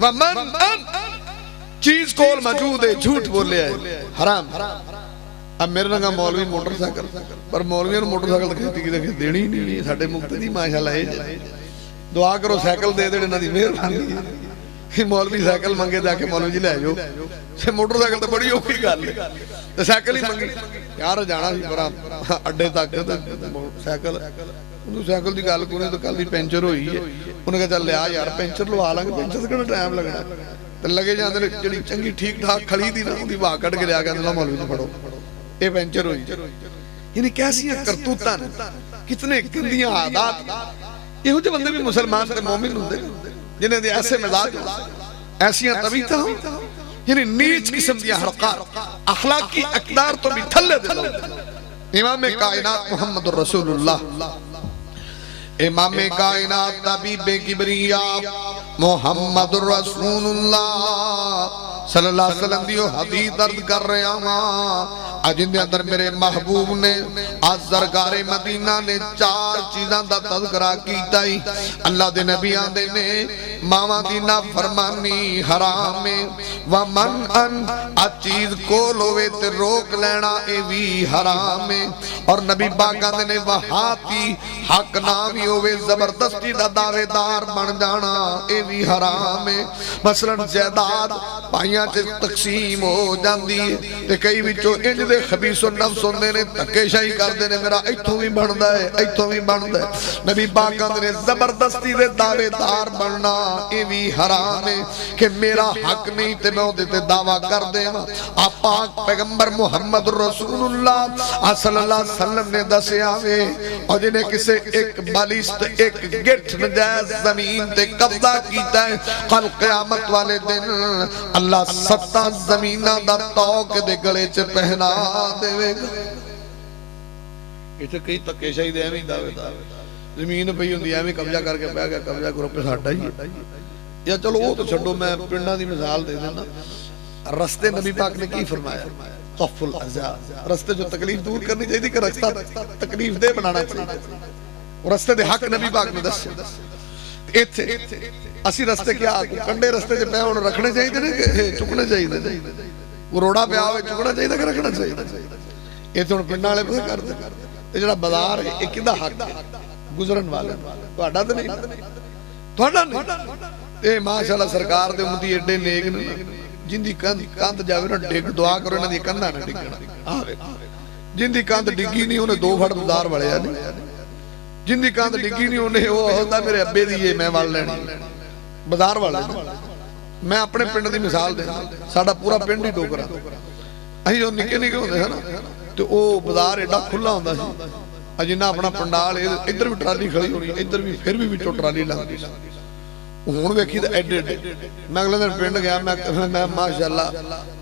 ومن ان چیز کول موجود ہے جھوٹ بولے ہے حرام. اب میرے نگا مولوی موٹر سائیکل پر مولویوں نے موٹر سائیکل کھیتی کی دکھے دینی نہیں ساڑھے مقتدی ماشاءاللہ ہے. دعا کرو سائیکل دے دینے نہ دی مہربانی. مولوی سائیکل منگے جا کے مولوی جی لے جو موٹر سائیکل تو بڑی اوکھی گل ہے. سائیکل ہی منگی یار جانا سی پر اڈے تک سائیکل سائیکل دی گل کونے تو کل دی پینچر ہوئی ہے. انہیں کہا چل لیا یار پینچر لوا لیں گے پینچر سے کنا ٹائم لگنا تو لگے جاندے نے جڑی چنگی ٹھیک ٹھاک کھڑی دی نا ان دی واہ کٹ کے لیا گیا اللہ مولوی تو پڑھو اے پینچر ہوئی. یعنی کیسی کرتوتاں کتنے گندیاں عادات. یہ جو بندے بھی مسلمان تے مومن ہوندے جنہیں دے ایسے مزاج ایسیاں طبیعتاں یعنی نیچ قسم دیا حرکات اخلاقی اقدار تو بھی تھلے دے لوگ. امام کائنات محمد رسول اللہ امام کائنات طبیب کبریاء محمد رسول اللہ صلی اللہ علیہ وسلم دیو حدیث درد کر رہے ہیں. جن دے اندر میرے محبوب نے آج سرکار مدینہ نے 4 چیزاں دا تذکرہ کیتا ہی. اللہ دے نبی آندے نے ماما دی نافرمانی حرام ہے. ومن ان چیز کول ہوئے تے روک لینا اے بھی حرام ہے. اور نبی پاک آندے نے وہاتی حق نامی ہوئے زبردستی دا دعوے دار بن جانا اے بھی حرام ہے. مثلا جائیداد پائیاں چ تقسیم ہو جاندی ہے تے کئی وچوں انج دے خبیث و نفس ہوندے نے دھکے شاہی کردے نے میرا ایتھوں بھی بندا ہے ایتھوں بھی بندا ہے. نبی پاک آندے نے زبردستی دے دعوے دار بننا اے بھی حرام ہے کہ میرا حق نہیں تے میں اودے تے دعویٰ کر دیواں. آپ پاک پیغمبر محمد رسول اللہ صلی اللہ علیہ وسلم نے دسیا وے اور جنہیں کسے ایک بالشت ایک گٹھ نجائز زمین تے قبضہ کیتا ہے کل قیامت والے دن اللہ 7 زمینہ دا توق دے گلے چ پہنا دے گا. یہ کئی تکے شاہی دے ہمیں دعوے زمین پہ ہوندی ہے ہمیں قبضہ کر کے پہ گیا قبضہ کرو پہ ساٹھا ہی یا چلو وہ تو چھڑو میں پنڈا دی مثال دے دینا. رستے نبی پاک نے کی فرمایا قف العزا رستے جو تکلیف دور کرنی چاہیے کہ رستہ تکلیف دے بنانا چاہیے. رستے دے حق نبی پاک نے دس ایتھے اسی رستے کیا کنڈے رستے جو پہ انہوں رکھنے چاہیے چکنے چاہیے. وہ روڑا پہ آوے چکنا چاہیے کہ رکھنا چاہیے. ایتھے انہوں پنڈا لے پتہ کر دے جڑا بازار ہے ایک کدہ حق گزرن والے تو اڈا دے نہیں تو اڈا نہیں. اے ماشاءاللہ سرکار دے امتی ایڈے نیک نے جن دی کاند جاوے نا ڈگ دعا کرو انہاں دی کندھا نہ ڈگنا. جن دی کاند ڈگی نہیں انہیں 2 پھڑ بازار وڑیا نہیں. جن دی کاند ڈگی نہیں انہیں وہ ہوتا میرے ابے دی یہ میں وال لینی بازار والے. میں اپنے پنڈ دی مثال دینا ساڑھا پورا پنڈ ہی ٹوکرا اہی جو نکے نکے ہوندے ہیں نا تو وہ بازار ایڈا کھلا ہوندا سی. جنہ اپنا پنڈال ادھر بھی ٹرالی کھڑی ہونی ادھر بھی پھر بھی وچوں ٹرالی لگدی سی. ہن ویکھی تے ایڈے ایڈے میں اگلے دن پنڈ گیا میں ماشاءاللہ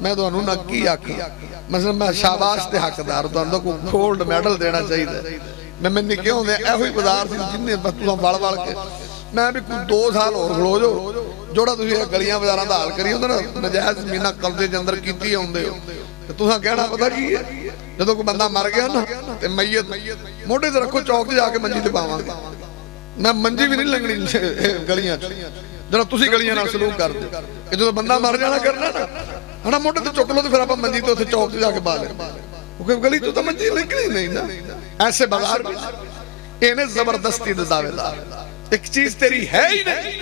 میں تانوں نہ کی آکھاں مثلا میں شاباش تے حقدار تانوں کو گولڈ میڈل دینا چاہیے. میں نکے ہوندے ایہو ہی بازار سی جن نے تساں وال وال کے میں بھی کوئی 2 سال اور کھلو جو جوڑا تسی گلیاں بازاراں دا حال کری ہوندے نا نجائز زمیناں قبضے دے اندر کیتی ہوندے ہو تے تساں کہنا پتہ کی ہے جدوں کوئی بندہ مر گیا نا تے میت موڈے تے رکھو چوک تے جا کے منجی تے پاواں گے. میں منجی بھی نہیں لنگنی گلیاں جڑا تسی گلیاں نال سلوک کر دے کہ جدوں بندہ مر جانا کرنا نا ہنا موڈے تے چک لو تے پھر اپاں منجی تے اوتھے چوک تے جا کے با لے کیونکہ گلی تو منجی لنگنی نہیں نا. ایسے بازار بھی انہیں زبردستی دے دعوے دار ایک چیز تیری ہے ہی نہیں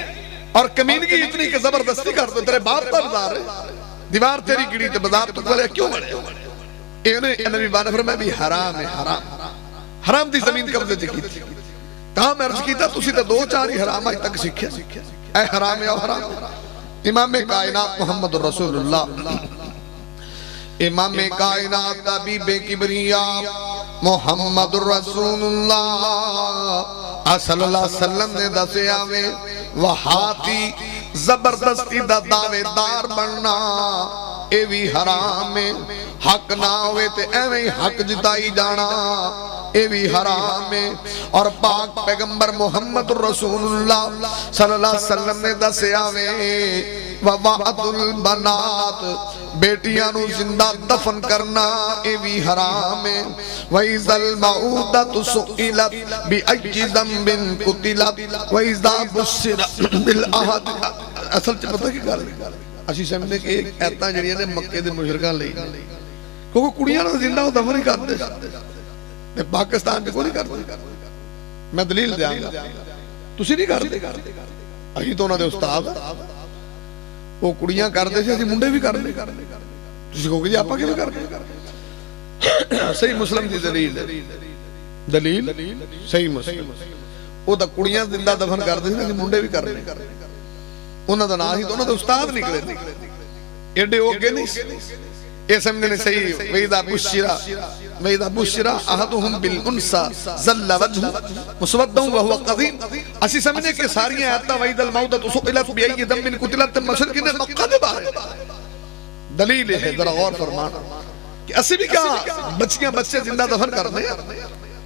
اور کمینگی اتنی کہ زبردستی کر دو تیرے باپ تا بازار ہے دیوار تیری گڑی تے بازار تو بولے کیوں بڑے انہیں نبی بانے فرمائے بھی حرام ہے حرام دی زمین قبضے تے کی کہاں میں عرض کیتا تسی تے 2-4 ہی حرام آج تک سکھیا اے حرام یا حرام. امام کائنات محمد رسول اللہ امام کائنات طبیب کبریاء محمد رسول اللہ صلی اللہ علیہ وسلم نے دسیا میں وہاتی زبردستی دا دعوے دار بننا اے بھی حرام ہے. حق نہ ہوئے تے ایویں حق جتائی جانا اے بھی حرام ہے. اور پاک پیغمبر محمد رسول اللہ صلی اللہ علیہ وسلم نے دسیا میں وَوَعَدُ الْبَنَاتِ بیٹیاں نو زندہ دفن کرنا اے بھی حرام ہے. وَإِذَا الْمَعُودَةُ سُئِلَتْ بِأَيِّ ذَنبٍ قُتِلَتْ وَإِذَا بُشِّرَتْ بِالْأَحَدِ اصل چ پتہ کی گل اسی سمجھنے کہ ایتاں جڑیاں نے مکے دے مشرکاں لئی کیونکہ کڑیاں نوں زندہ دفن نہیں کردے تے پاکستان وچ کوئی نہیں کردا میں دلیل دیاں گا تسی نہیں کردے اسی تو انہاں دے استاد وہ کڑیاں کردے سی اسی منڈے بھی کردے تسی کہو گے جی آپاں کیویں کردے صحیح مسلم دی دلیل صحیح مسلم وہ تا کڑیاں زندہ دفن کردے سی اسی منڈے بھی کردے انہاں دا نام ہی تو انہاں دے استاد نکلے ایڈے او اگے نہیں یہ سمجھنے نے صحیح وَإِذَا بُشِّرَ أَحَدُهُمْ بِالْأُنْثَى ظَلَّ وَجْهُهُ مُسْوَدًّا وَهُوَ كَظِيمٌ اسی سمجھنے کہ ساری آیاتاں وَإِذَا الْمَوْءُودَةُ سُئِلَتْ بِأَيِّ ذَنبٍ قُتِلَتْ مشرق نے مکہ دے باہر دلیل ہے ذرا غور فرمانا کہ اسی بھی کہا بچیاں بچے زندہ دفن کرنے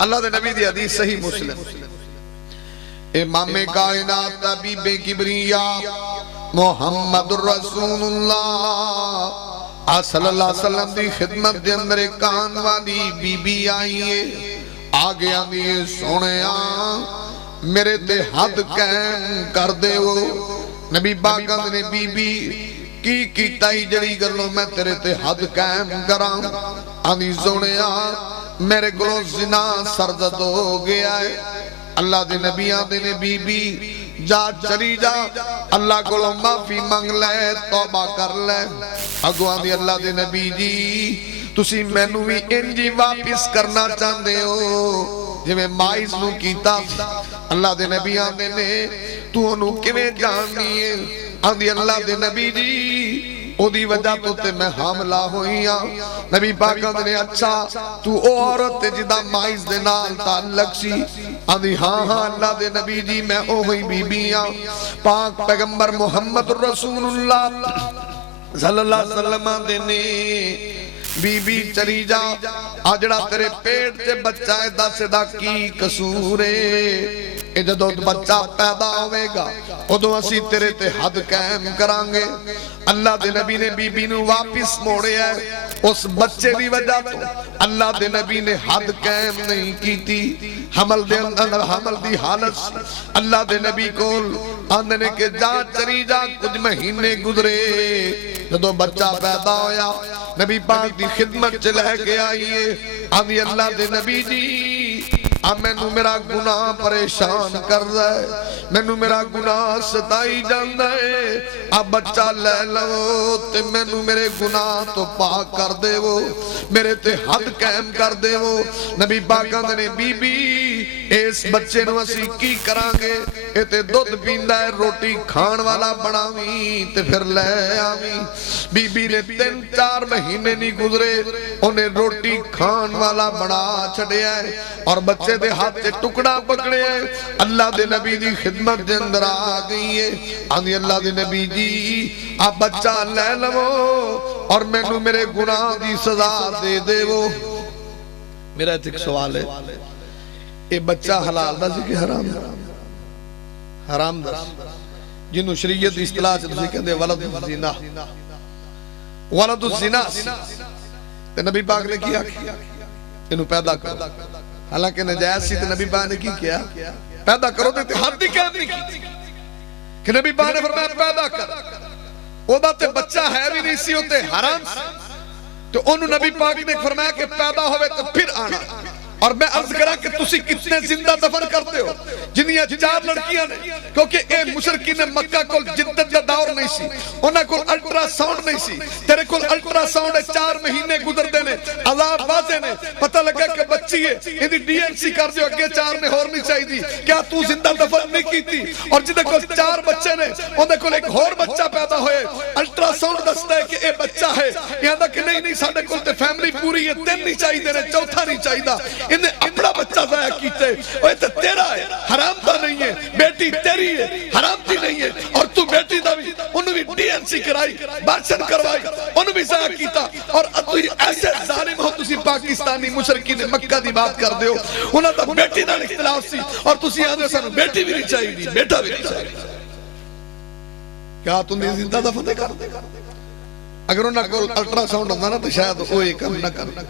اللہ دے نبی دی حدیث صحیح مسلم امام کائنات حبیب کبریا محمد الرسول اللہ صلی اللہ علیہ وسلم دی خدمت دے اندر ایک کان والی بی بی آئیے آگے آنگیے سونے میرے تے حد قائم کر دے وہ نبی باقا نے بی بی کی تائی جڑی گلوں میں تیرے تے حد قائم کرام آنی سونے میرے گلوں زنا سرزد ہو گیا ہے اللہ دے نبی آدھے نے بی بی جا چلی جا اللہ کو معافی مانگ لے توبہ کر لے اگوان دی اللہ دے نبی جی تسی مینوں بھی انجی واپس کرنا چاہندے ہو جی میں مائز نو کیتا اللہ دے نبی آدھے نے تو انہوں کیویں جاننی ہے آدھی اللہ دے نبی جی او دی وجہ تو تے میں حاملہ ہوئی نبی پاک نے اچھا تو عورت جدا مائز دے نال تعلق سی آدھی ہاں اللہ دے نبی جی میں او ہوئی بی بیاں پاک پیغمبر محمد رسول اللہ صلی اللہ علیہ وسلم دے نے بی بی چلی جا آجڑا تیرے پیٹ تے بچہ ہے دا سے دا کی قصورے اے جدو بچہ پیدا ہوئے گا ادو اسی تیرے تے حد قائم کرانگے اللہ دے نبی نے بی بی نو واپس موڑے ہے اس بچے دی وجہ تو اللہ دے نبی نے حد قائم نہیں کی تھی حمل دی حالت اللہ دے نبی کو آندنے کے جا چری جا کچھ مہینے گزرے جدو بچہ پیدا ہویا نبی پاک دی خدمت چلے کے آئیے آدھی اللہ دے نبی جی میں نو میرا گناہ پریشان کر رہا ہے میں نو میرا گناہ ستائی جاندہ ہے اب بچہ لے لو تے میں نو میرے گناہ تو پاک کر دے وہ میرے تے حد قائم کر دے وہ نبی پاکاں نے بی بی اس بچے نو اسی کی کرانگے اے تے دودھ پیندہ ہے روٹی کھان والا بناویں تے پھر لے آویں بی بی نے 3-4 مہینے نہیں گزرے انہیں روٹی کھان والا بنا چھڑے آئے اور بچے دے ہاتھ سے ٹکڑا پکڑے ہیں اللہ دے نبی دی خدمت دے اندر آ گئی ہے آنی اللہ دے نبی جی آپ بچہ لے لو اور میں نو میرے گناہ دی سزا دے دے وہ میرا ایک سوال ہے اے بچہ حلال دا سی کہ حرام دا حرام دا جنہوں شریعت اصطلاح سے تسی کہتے ہیں ولد الزنا ولد الزنا تے نبی پاک نے کیا انہوں پیدا کرو حالانکہ نجائز سی تے نبی پاک نے کی کیا پیدا کرو تے حد دی کیا نہیں کی کہ نبی پاک نے فرمایا پیدا کر او دا تے بچہ ہے بھی نہیں سی ہوتے حرام سی تو انہوں نبی پاک نے فرمایا کہ پیدا ہوئے تو پھر آنا اور میں عرض کرا کہ تسی کتنے زندہ دفن کرتے ہو جنہی 4 لڑکیاں نے کیونکہ اے مشرکین مکہ کول جدت دا دور نہیں سی انہاں کول الٹرا ساؤنڈ نہیں سی تیرے کول الٹرا ساؤنڈ 4 مہینے گزر دے نے عذاب واضح نے پتہ لگا کہ بچی ہے یہ ڈی این سی کر دیو اگے 4 نے اور نہیں چاہی دی کیا تو زندہ دفن نہیں کی تھی اور جدے کول 4 بچے نے انہاں کول ایک اور بچہ پیدا ہوئے الٹرا ساؤنڈ دستا ہے کہ اے بچہ ہے یہاں دا کہ نہیں ساڑھے کول تے فیملی پوری ہے 3 نہیں چاہی دے نے 4تھا نہیں چاہی دا انہیں اپنا بچہ ضائع کیتے وہ تو تیرا ہے حرام دا نہیں ہے بیٹی تیری ہے حرام دی نہیں ہے اور تو بیٹی دا بھی انہوں بھی ڈی این سی کرائی بارشن کروائی انہوں بھی ضائع کیتا اور تو ایسے ظالم ہو تسی پاکستانی مشرکین مکہ دی بات کر دے ہو انہوں دا بیٹی دا اختلاف سی اور تسی آدھے سانو بیٹی بھی نہیں چاہیے دی بیٹا بھی نہیں چاہیے کیا تم نے زندہ دفن کر دے اگر انہوں کو الٹرا ساؤنڈ ہوتا نا تو شاید وہ یہ کم نہ کرنا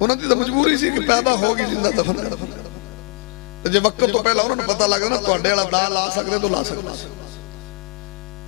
انہوں نے تو مجبوری سی کہ پیدا ہوگی زندہ دفن کر جب وقت تو پہلا انہوں نے پتہ لگا نا تو اڈے والا دا لا سکتے تو لا سکتے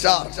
4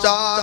4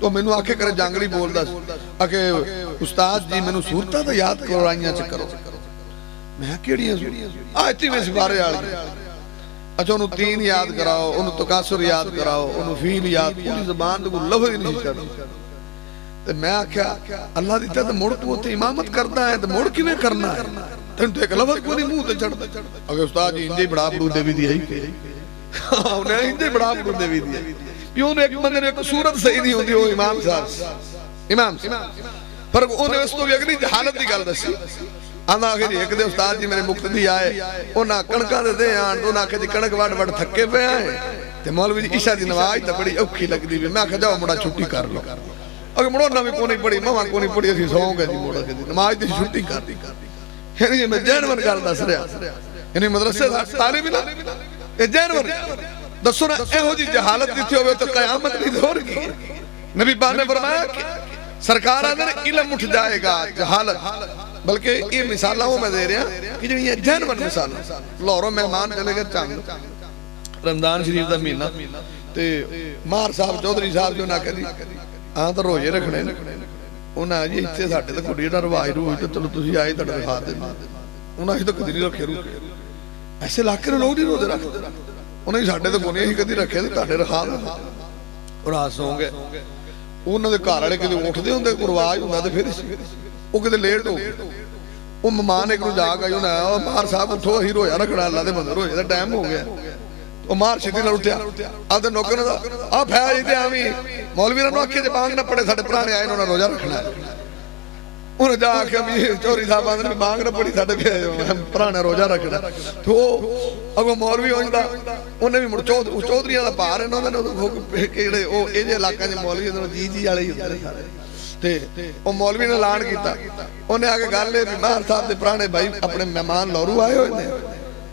تو مینوں آکھے کرے جانگڑی بولدا کہ استاد جی مینوں صورتاں تے یاد کرائیاں چ کرو میں کیڑیاں آیتی میں سپارے والی اچھا انہوں تین یاد کراؤ انہوں تکاثر یاد کراؤ انہوں فیل یاد پوری زبان تو کوئی لفظ ہی نہیں چڑھتا تو میں آکھیا اللہ دیتا تو مڑ تو تے امامت کرنا ہے تو مڑ کیویں کرنا ہے تین تو ایک لفظ کو نہیں منہ تے چڑھتا اگر استاد جی انجے بڑا بڑو دے بھی دیا ہی انہیں انجے بڑا بڑو دے بھی دیا کیوں نے ایک بندے نے ایک صورت صحیح نہیں ہوندی وہ امام صاحب پر انہیں اس تو بھی اگلی حالت دی گل دسی آندا آخر ایک دے استاد جی میرے مقتدی آئے انہاں کڑکاں دے دے آن تو انہاں آخر جی کڑک وڑ وڑ تھکے پہ آئے تے مولوی جی عشاء دی نماز تے بڑی اوکھی لگ دی میں آخر جاؤ مڑا چھٹی کر لو اگر مڑو نہ بھی کونی پڑی ماں کونی پڑی اسی سو گئے جی مڑا کے نماز دی چھٹی کر دی یعنی میں جینور کر دس رہا یعنی مدرسے طالب نہ اے جینور دسو نا اے ہو جی جہالت دیتی ہوئے تو قیامت نہیں دور کی نبی پاک نے فرمایا کہ سرکار آدھر علم اٹھ جائے گا جہالت بلکہ یہ مثالہ ہوں میں دے رہا کہ جو یہ جنور مثالہ لورو مہمان چلے گئے چاند رمضان شریف دا مہینہ تے مار صاحب چودھری صاحب جو نہ کہی آن تو روجے رکھنے انہاں جی اتھے ساٹھے تے کوڑی جڑا رواج روج تے چلو تسی آئے تڑ رکھا دے انہاں ہی تو کدی نہیں رکھے روکے ایسے علاقے نے لوگ نہیں روزے رکھتے انہیں ساٹھے تے کونی ہی کدی رکھے تے تاڑے رکھا دے اور آس ہوں گے انہوں نے کار والے کدی اٹھ دے ہوندے رواج ہوندا تے پھر وہ کدے لیٹ ہو وہ مہمان ایک نو جاگ آئی انہیں آیا مار صاحب اٹھو ہی رویا رکھنا اللہ دے بندے رویا دا ٹائم ہو گیا وہ مار چھتی نہ اٹھیا آدھے نوکر نے آپ ہے جی تے آمیں مولوی نے آکھے جے بانگ نہ پڑے ساڑھے پرانے آئے انہوں نے روزہ رکھنا ہے انہیں جا آکھے ہم چوری صاحب آدھے بانگ نہ پڑی ساڑھے پرانے روزہ رکھنا تو اگو مولوی ہوندہ انہیں بھی مڑ چودھریاں دا پار انہوں نے کہڑے او اے جے علاقہ جے مولوی انہوں نے جی آلے ہی ہوتے سارے تے وہ مولوی نے لان کیتا انہیں آگے گال لے بیمار صاحب دے پرانے بھائی اپنے مہمان لورو آئے ہوئے نے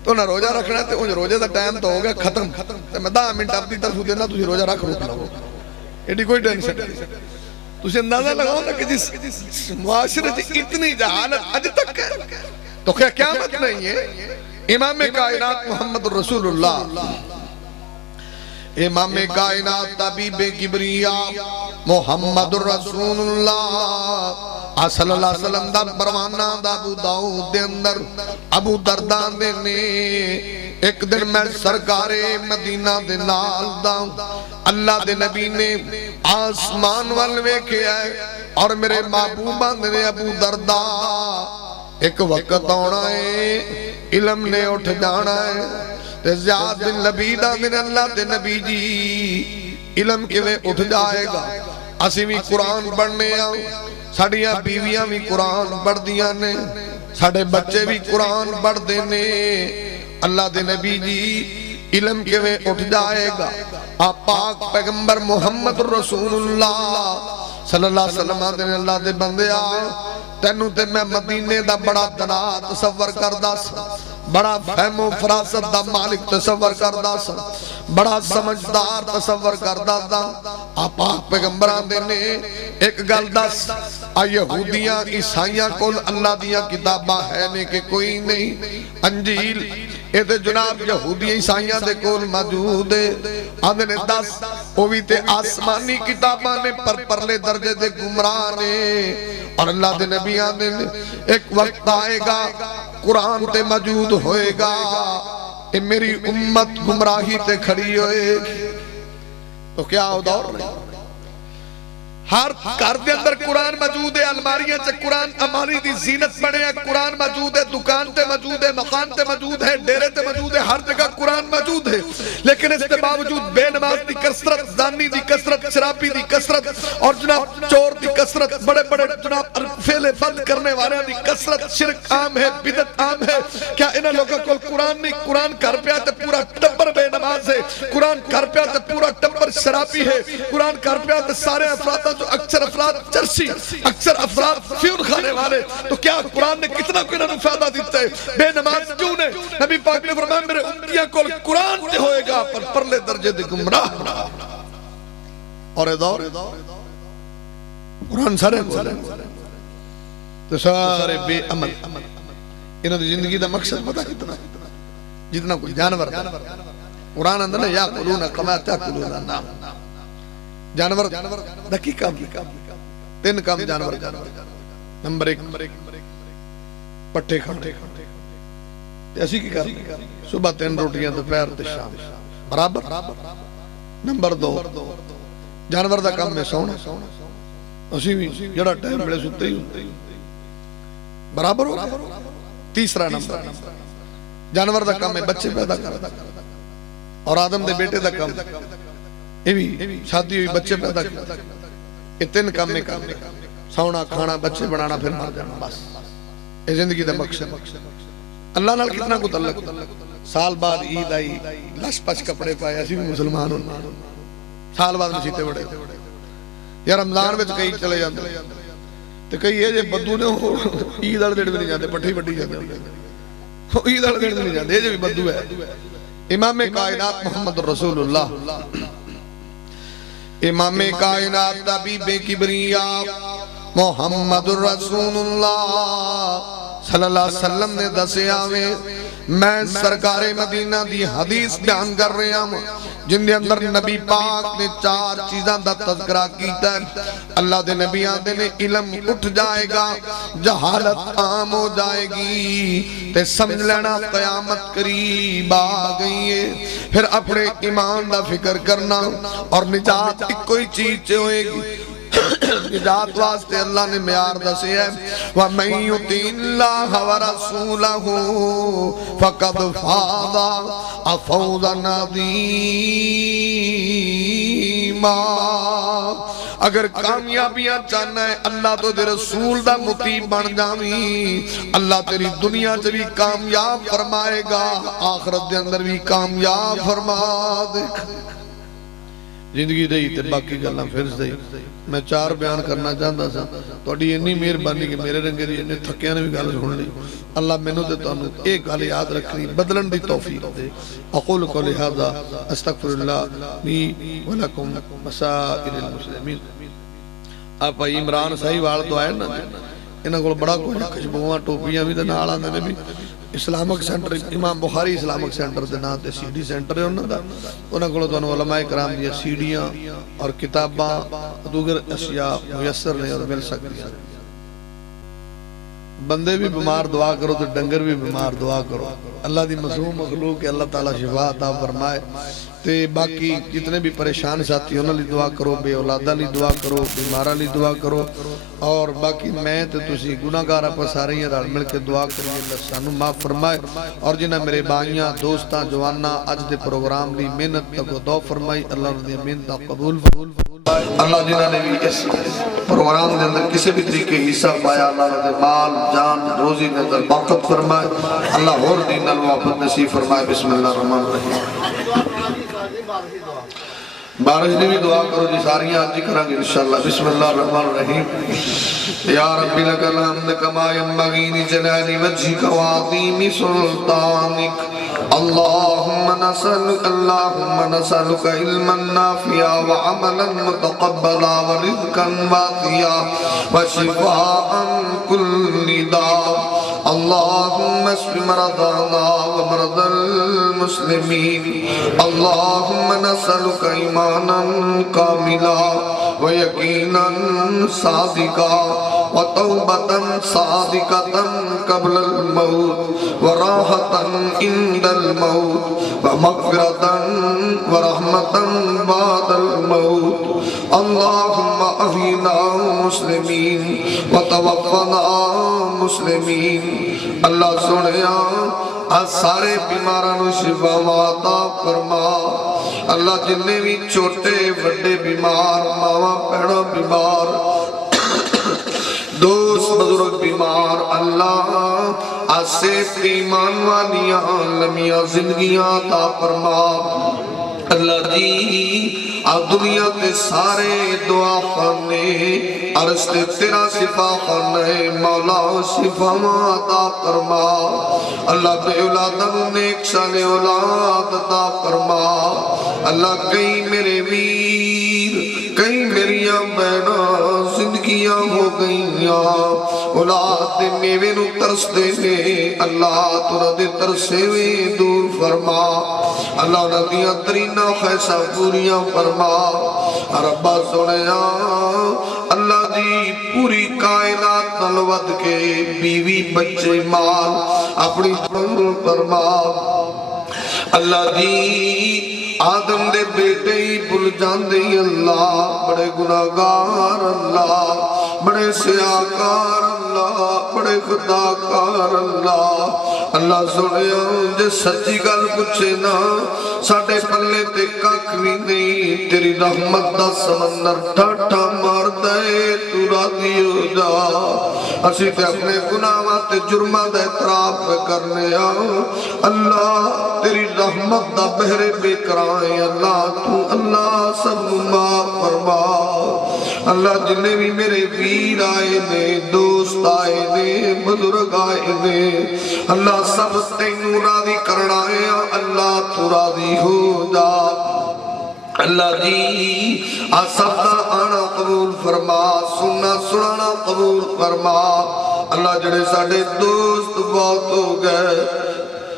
تو انہیں روزہ رکھنا ہے تے انہیں روزے دا ٹائم تو ہو گیا ختم تے میں 10 منٹ اپنی طرف دینا تجھے روزہ رکھ روک لگو ایڈی کوئی ٹینشن تجھے اندازہ لگاؤ نا کہ جس معاشرے سے اتنی جہالت اج تک ہے تو کیا قیامت نہیں ہے امام کائنات محمد رسول اللہ امام کائنات طبیب کبریاء محمد رسول اللہ صلی اللہ علیہ وسلم دا پروانہ دا ابو داؤد دے اندر ابو دردان دے نے ایک دن میں سرکار مدینہ دے نال دا اللہ دے نبی نے آسمان والوے کیا ہے اور میرے محبوبان نے ابو دردہ ایک وقت آنا ہے علم نے اٹھ جانا ہے زیاد بن لبیدہ من اللہ دے نبی جی علم کے میں اٹھ جائے گا اسی بھی قرآن پڑھنے آؤں ساڑیاں بیویاں بھی قرآن پڑھ دیا نے ساڑے بچے بھی قرآن پڑھ دینے اللہ دے نبی جی علم کے میں اٹھ جائے گا آپ پاک پیغمبر محمد رسول اللہ صلی اللہ علیہ وسلم دے اللہ دے بندے آؤں تینوں تے میں مدینے دا بڑا دنا تصور کردہ سا بڑا فہم و فراست دا مالک تصور کردہ سا بڑا سمجھدار تصور کردہ دا آپ آق پیغمبران دینے ایک گل دس یہودیاں عیسائیاں کول اللہ دیاں کتاباں ہے نے کہ کوئی نہیں انجیل اے تے جناب یہودی عیسائیاں دے کول موجود ہے آدھے نے دس وہ بھی تے آسمانی کتاباں نے پرلے درجے دے گمراہ نے اور اللہ دے نبی آدھے ایک وقت آئے گا قرآن تے موجود ہوئے گا اے میری امت گمراہی تے کھڑی ہوئے تو کیا ہو دور نہیں ہر گھر دے اندر قرآن موجود ہے الماریاں سے قرآن امانی دی زینت بنے ہے قرآن موجود ہے دکان تے موجود ہے مکان تے موجود ہے ڈیرے تے موجود ہے ہر جگہ قرآن موجود ہے لیکن اس کے باوجود بے نماز دی کثرت زانی دی کثرت شرابی دی کثرت اور جناب چور دی کثرت بڑے بڑے جناب فعل بند کرنے والے دی کثرت شرک عام ہے بدعت عام ہے کیا انہاں لوگوں کو قرآن نہیں قرآن گھر پہ آتے پورا ٹبر بے نماز ہے قرآن گھر پہ آتے پورا ٹبر شرابی ہے قرآن گھر پہ آتے سارے افراد جو اکثر افراد چرسی اکثر افراد فیون کھانے والے تو کیا قرآن نے کتنا کوئی انہوں فائدہ دیتا ہے بے نماز کیوں نے نبی پاک نے فرمایا میرے امتیاں کو قرآن تے ہوئے گا پر پرلے درجے دے گمراہ اور ادھور قرآن سارے بولے تو سارے بے عمل انہوں نے زندگی دا مقصد پتا کتنا جتنا کوئی جانور قرآن اندر یا قلون کما تاکلون نام جانور دا کی کام؟ تین کام جانور نمبر 1 پٹھے کھانے تے اسی کی کرتے صبح 3 روٹیاں دوپہر تے شام برابر. نمبر 2 جانور دا کام ہے سونا. اسی بھی جڑا ٹائم ملے ستے ہی برابر ہو. تیسرا نمبر جانور دا کام ہے بچے پیدا کرنا. اور آدم دے بیٹے دا کام یہ بھی شادی ہوئی بچے پیدا کرنا. یہ 3 کام میں کام سونا کھانا بچے بنانا پھر مر جانا. بس یہ زندگی دا مقصد. اللہ نال کتنا کو تعلق. سال بعد عید آئی لش پش کپڑے پائے اسی بھی مسلمان ہونا. سال بعد مسیتے بڑے یا رمضان وچ کئی چلے جاندے تے کئی یہ جے بدو نے عید والے دن بھی نہیں جاندے پٹھی وڈی جاندے. عید والے دن نہیں جاندے یہ جو بھی بدو ہے. امام کائنات محمد رسول اللہ امام کائنات حبیب کبریا محمد رسول اللہ صلی اللہ علیہ وسلم نے دسیا میں میں سرکار مدینہ دی حدیث بیان کر رہا ہوں جن دے اندر نبی پاک نے 4 چیزاں دا تذکرہ کیتا ہے. اللہ دے نبی آدھے نے علم اٹھ جائے گا جہالت عام ہو جائے گی تے سمجھ لینا قیامت قریب آ گئی ہے. پھر اپنے ایمان دا فکر کرنا اور نجات ایک کوئی چیز سے ہوئے گی. نجات واسطے اللہ نے معیار دسے ہے وَمَن يُطِعِ اللَّهَ وَرَسُولَهُ فَقَدْ فَازَ فَوْزًا عَظِیمًا. اگر کامیابیاں چاہنا ہے اللہ تو دے رسول دا مطیع بن جاویں. اللہ تیری دنیا سے بھی کامیاب فرمائے گا آخرت دے اندر بھی کامیاب فرما دے. زندگی دئی تے باقی گلاں پھر دئی. میں 4 بیان کرنا چاہتا سا تہاڈی اتنی مہربانی کہ میرے رنگے دی اتنے تھکیاں نے بھی گل سن لی. اللہ مینوں تے تانوں ایک گل یاد رکھنی بدلن دی توفیق دے. اقول قولی ھذا استغفر اللہ لی ولکم وسائر المسلمین. آپ عمران صاحب وال تو آئے نا انہاں کول بڑا کچھ خوشبوواں ٹوپیاں بھی تے نال آندے نے بھی. اسلامک سینٹر امام بخاری اسلامک سینٹر دے نام تے سی ڈی سینٹر ہے انہاں دا. انہاں کولوں تانوں علماء کرام دی سیڈیاں اور کتاباں دوگر اشیاء میسر نے اور مل سکتیاں. بندے بھی بیمار دعا کرو تو ڈنگر بھی بیمار دعا کرو. اللہ دی معصوم مخلوق ہے اللہ تعالیٰ شفا عطا فرمائے. تے باقی جتنے بھی پریشان ساتھی انہاں لی دعا کرو بے اولاداں لی دعا کرو بیماراں لی دعا کرو. اور باقی میں تے تسی گناہگار اپا سارے ہی رل مل کے دعا کریے اللہ سانو معاف فرمائے. اور جنہاں میرے بھائیاں دوستاں جواناں اج دے پروگرام دی محنت تک دعا فرمائی اللہ نے محنت قبول اللہ جنہاں نے بھی اس پروگرام دے اندر کسی بھی طریقے حصہ پایا اللہ نے مال جان روزی دے اندر برکت فرمائے. اللہ اور دین محبت نصیب فرمائے. بسم اللہ الرحمن الرحیم. بارش دی بھی دعا کرو جی ساریاں آج کریں گے انشاءاللہ. بسم اللہ الرحمن الرحیم. یا رب لک الحمد کما ینبغی لجلال وجهک وعظیم سلطانک. اللہم نسألک علما نافعا وعملا متقبلا ورزقا واسعا وشفاء كل داء. اللهم اشف مرضانا ومرضى المسلمين. اللهم نسألك إيمانا كاملا ويقينا صادقا وتوبة صادقة قبل الموت وراحة عند الموت ومغفرة ورحمة بعد الموت. اللهم أحينا مسلمين وتوفنا مسلمین. اللہ سنیا سارے بیماروں شفا عطا فرما. اللہ جننے بھی چھوٹے بڑے بیمار ماواں بہناں بیمار دوست بزرگ بیمار اللہ آسے ایمان والیاں لمیاں زندگیاں عطا فرما. اللہ جی دنیا تے سارے دعا خانے عرض تے تیرا شفا خانے مولا شفا عطا فرما. اللہ بے اولادن نیک سال اولاد عطا فرما. اللہ کئی میرے ویر کئی میریاں بہنا زندگیاں ہو گئیاں اولاد میوے نو ترس دے نے اللہ تو دے ترسے وے دور فرما اللہ انہاں دیاں ترینا خیساں پوریاں فرما ربا سنیا اللہ دی پوری کائنات نال ود کے بیوی بچے مال اپنی قبول فرما اللہ دی آدم دے بیٹے ہی بھول جاندے اللہ بڑے گناہگار اللہ بڑے سیاکار اللہ بڑے خطاکار اللہ اللہ سنیا جے سچی گل پوچھے نا ساڈے پلے تے ککھ وی نہیں تیری رحمت دا سمندر ٹھاٹھا مار دے تو راضی ہو جا اسی تے اپنے گناہاں تے جرماں دا اعتراف کرنے آ اللہ تیری رحمت دا بحر بے کرائیں اللہ تو اللہ سب معاف فرما اللہ جنہیں بھی میرے ویر آئے نے دوست آئے نے بزرگ آئے نے اللہ سب تینوں راضی کرنا ہے اللہ تو راضی ہو جا اللہ جی سب دا آنا قبول فرما سننا سنانا قبول فرما اللہ جڑے ساڑے دوست بہت ہو گئے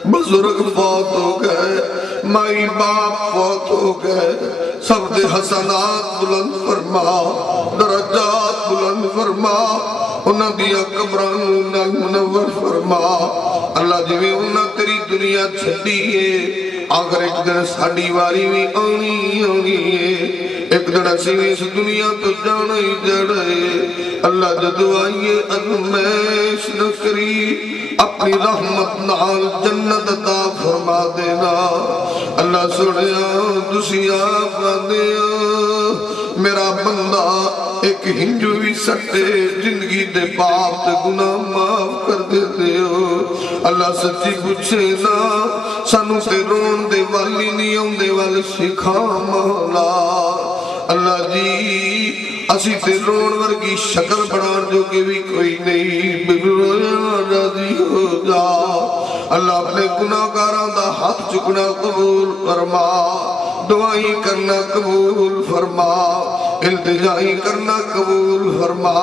بزرگ بہت ہو گئے مائی باپ بہت ہو گئے سب دے حسنات بلند فرما درجات بلند فرما انہاں دیا قبران منور فرما اللہ جویں انہاں تیری دنیا چھڈیے آخر ایک دن ساڑی واری بھی آنی ہے ایک دن اسی بھی اس دنیا تو جانا ہی جڑے اللہ جدو آئیے ازمائش نہ کری اپنی رحمت نال جنت عطا فرما دینا اللہ سنیا تسی آپ دیا میرا بندہ ایک ہنجوی سٹے زندگی دے پاپ تے گناہ معاف کر دیتے ہو اللہ سچی پوچھے نا سانو تے رون دے والی نہیں آن دے والی سکھا مولا اللہ جی اسی تے رون ورگی شکل بڑھان جو کہ بھی کوئی نہیں بگرویا راضی ہو جا اللہ اپنے گناہگاراں دا ہاتھ چکنا قبول فرما دعائیں کرنا قبول فرما التجائی کرنا قبول فرما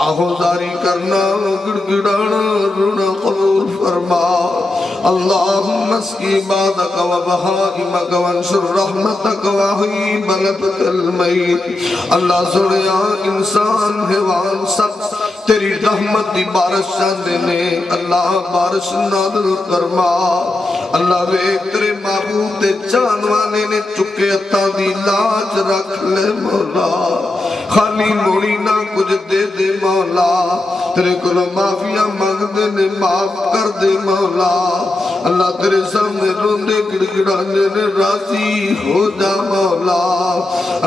آہوزاری کرنا گڑگڑانا رونا قبول فرما اللہم اسکی عبادک و بہائمک وانشر رحمتک وحی بلدک المیت اللہ سنیا انسان حیوان سب تیری رحمت دی بارش چاندے نے اللہ بارش نادل فرما اللہ وے تیرے معبود دے جانوانے نے چکے عطا دی لاج رکھ لے مولا خالی موڑی نہ کچھ دے دے مولا تیرے کو معافیہ مانگ دے نے معاف کر دے مولا اللہ تیرے سامنے روندے گڑگڑانے نے راضی ہو جا مولا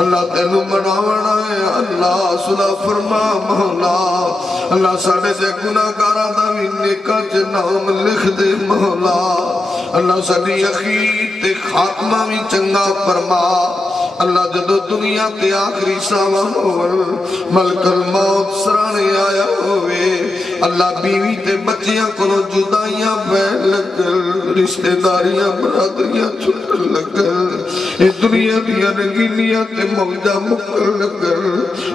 اللہ تینو مناونا ہے اللہ صلح فرما مولا اللہ ساڑھے سے گناہگاراں دا بھی نیکا چے نام لکھ دے مولا اللہ ساڑھی اخیر تے خاتمہ بھی چنگا فرما اللہ جدو دنیا تے آخری ساوہ ہوئے ملک الموت سرانے آیا ہوئے اللہ بیوی تے بچیاں کرو جدائیاں بین لگل رشتہ داریاں برادریاں چھوٹ لگل یہ دنیا دیا رنگینیاں تے موجہ مکل لگل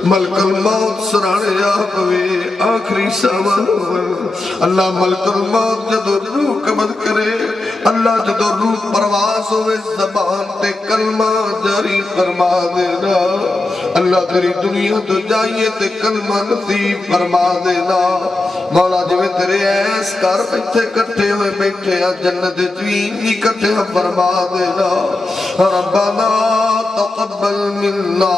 ملک الموت سرانے آیا ہوئے آخری ساوہ ہوئے اللہ ملک الموت جدو روح قبض کرے اللہ جدو روح پرواز ہوئے زبان تے کلمہ جاری فرما دینا اللہ تیری دنیا تو جائیے تے کلمہ نصیب فرما دینا مولا جو تیرے ایس کار بیٹھے کٹھے ہوئے بیٹھے جنت جوین ہی کٹھے فرما دینا ربنا تقبل منا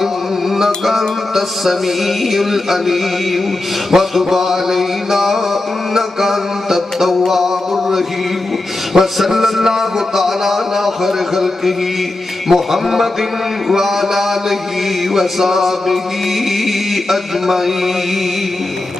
انکا انت السمیع العلیم وتب علینا انکا انت التواب الرحیم وصلی اللہ تعالیٰ علی خیر خلقہ محمد وعلى آله وصحبه أجمعين